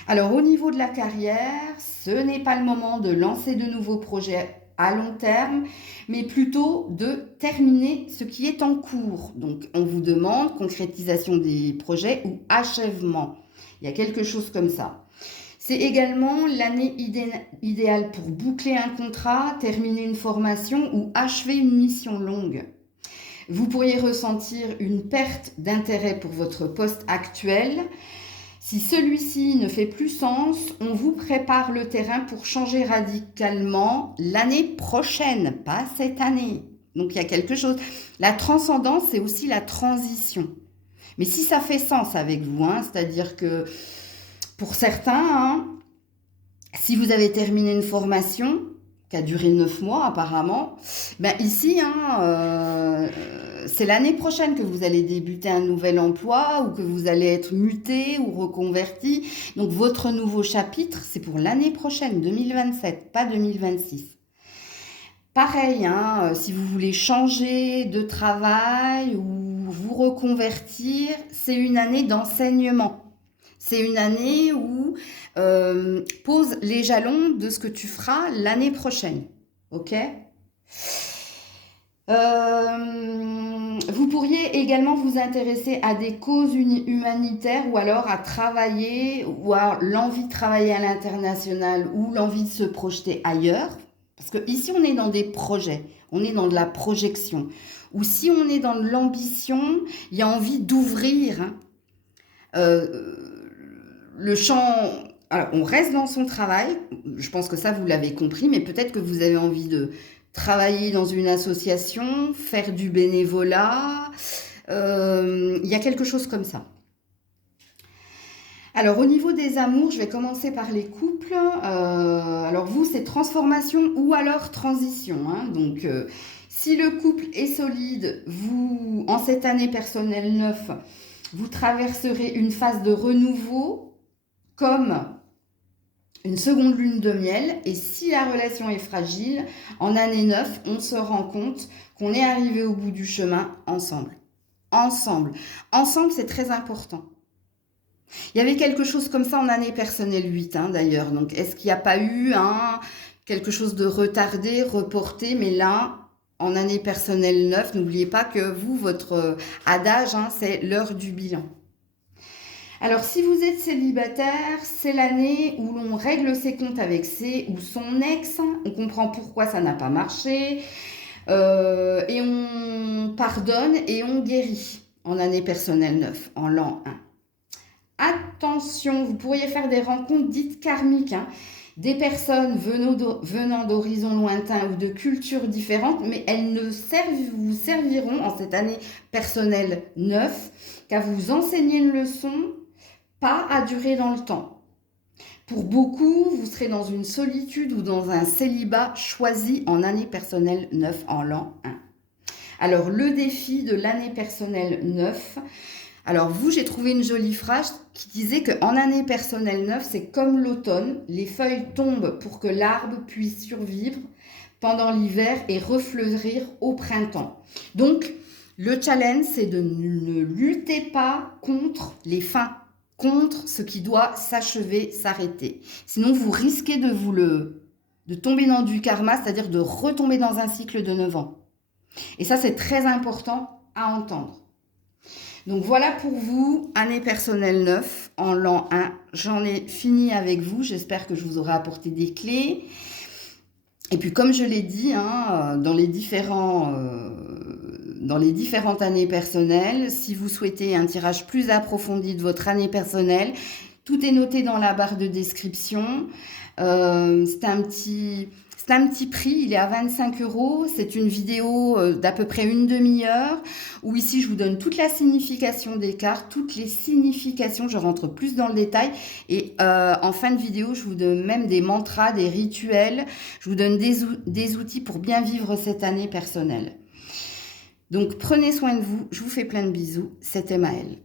Alors, au niveau de la carrière, ce n'est pas le moment de lancer de nouveaux projets à long terme, mais plutôt de terminer ce qui est en cours. Donc, on vous demande concrétisation des projets ou achèvement. Il y a quelque chose comme ça. C'est également l'année idéale pour boucler un contrat, terminer une formation ou achever une mission longue. Vous pourriez ressentir une perte d'intérêt pour votre poste actuel. Si celui-ci ne fait plus sens, on vous prépare le terrain pour changer radicalement l'année prochaine, pas cette année. Donc il y a quelque chose. La transcendance, c'est aussi la transition. Mais si ça fait sens avec vous, hein, c'est-à-dire que pour certains, hein, si vous avez terminé une formation qui a duré 9 mois apparemment, ben ici, hein, c'est l'année prochaine que vous allez débuter un nouvel emploi ou que vous allez être muté ou reconverti. Donc votre nouveau chapitre, c'est pour l'année prochaine, 2027, pas 2026. Pareil, hein, si vous voulez changer de travail ou vous reconvertir, c'est une année d'enseignement. C'est une année où pose les jalons de ce que tu feras l'année prochaine. Ok ? Vous pourriez également vous intéresser à des causes humanitaires ou alors à travailler ou à l'envie de travailler à l'international ou l'envie de se projeter ailleurs. Parce que ici, on est dans des projets, on est dans de la projection. Ou si on est dans de l'ambition, il y a envie d'ouvrir, hein, le champ. Alors, on reste dans son travail, je pense que ça, vous l'avez compris, mais peut-être que vous avez envie de travailler dans une association, faire du bénévolat, il y a quelque chose comme ça. Alors, au niveau des amours, je vais commencer par les couples. Alors, vous, c'est transformation ou alors transition, hein. Donc, si le couple est solide, vous, en cette année personnelle 9, vous traverserez une phase de renouveau comme une seconde lune de miel. Et si la relation est fragile, en année 9, on se rend compte qu'on est arrivé au bout du chemin ensemble. Ensemble. Ensemble, c'est très important. Il y avait quelque chose comme ça en année personnelle 8, hein, d'ailleurs. Donc, est-ce qu'il n'y a pas eu quelque chose de retardé, reporté, mais là, en année personnelle 9, n'oubliez pas que vous, votre adage, hein, c'est l'heure du bilan. Alors, si vous êtes célibataire, c'est l'année où l'on règle ses comptes avec ses ou son ex. On comprend pourquoi ça n'a pas marché. Et on pardonne et on guérit en année personnelle 9, en l'an 1. Attention, vous pourriez faire des rencontres dites karmiques, hein. Des personnes venant d'horizons lointains ou de cultures différentes, mais elles ne vous serviront en cette année personnelle 9 qu'à vous enseigner une leçon, pas à durer dans le temps. Pour beaucoup, vous serez dans une solitude ou dans un célibat choisi en année personnelle 9 en l'an 1. Alors, le défi de l'année personnelle 9... Alors vous, j'ai trouvé une jolie phrase qui disait qu'en année personnelle 9, c'est comme l'automne, les feuilles tombent pour que l'arbre puisse survivre pendant l'hiver et refleurir au printemps. Donc, le challenge, c'est de ne lutter pas contre les fins, contre ce qui doit s'achever, s'arrêter. Sinon, vous risquez de tomber dans du karma, c'est-à-dire de retomber dans un cycle de 9 ans. Et ça, c'est très important à entendre. Donc voilà pour vous, année personnelle 9 en l'an 1. J'en ai fini avec vous. J'espère que je vous aurai apporté des clés. Et puis comme je l'ai dit, hein, dans les différentes années personnelles, si vous souhaitez un tirage plus approfondi de votre année personnelle, tout est noté dans la barre de description. C'est C'est un petit prix, il est à 25 euros. C'est une vidéo d'à peu près une demi-heure où ici je vous donne toute la signification des cartes, toutes les significations, je rentre plus dans le détail. Et en fin de vidéo, je vous donne même des mantras, des rituels. Je vous donne des outils pour bien vivre cette année personnelle. Donc prenez soin de vous, je vous fais plein de bisous. C'était Maëlle.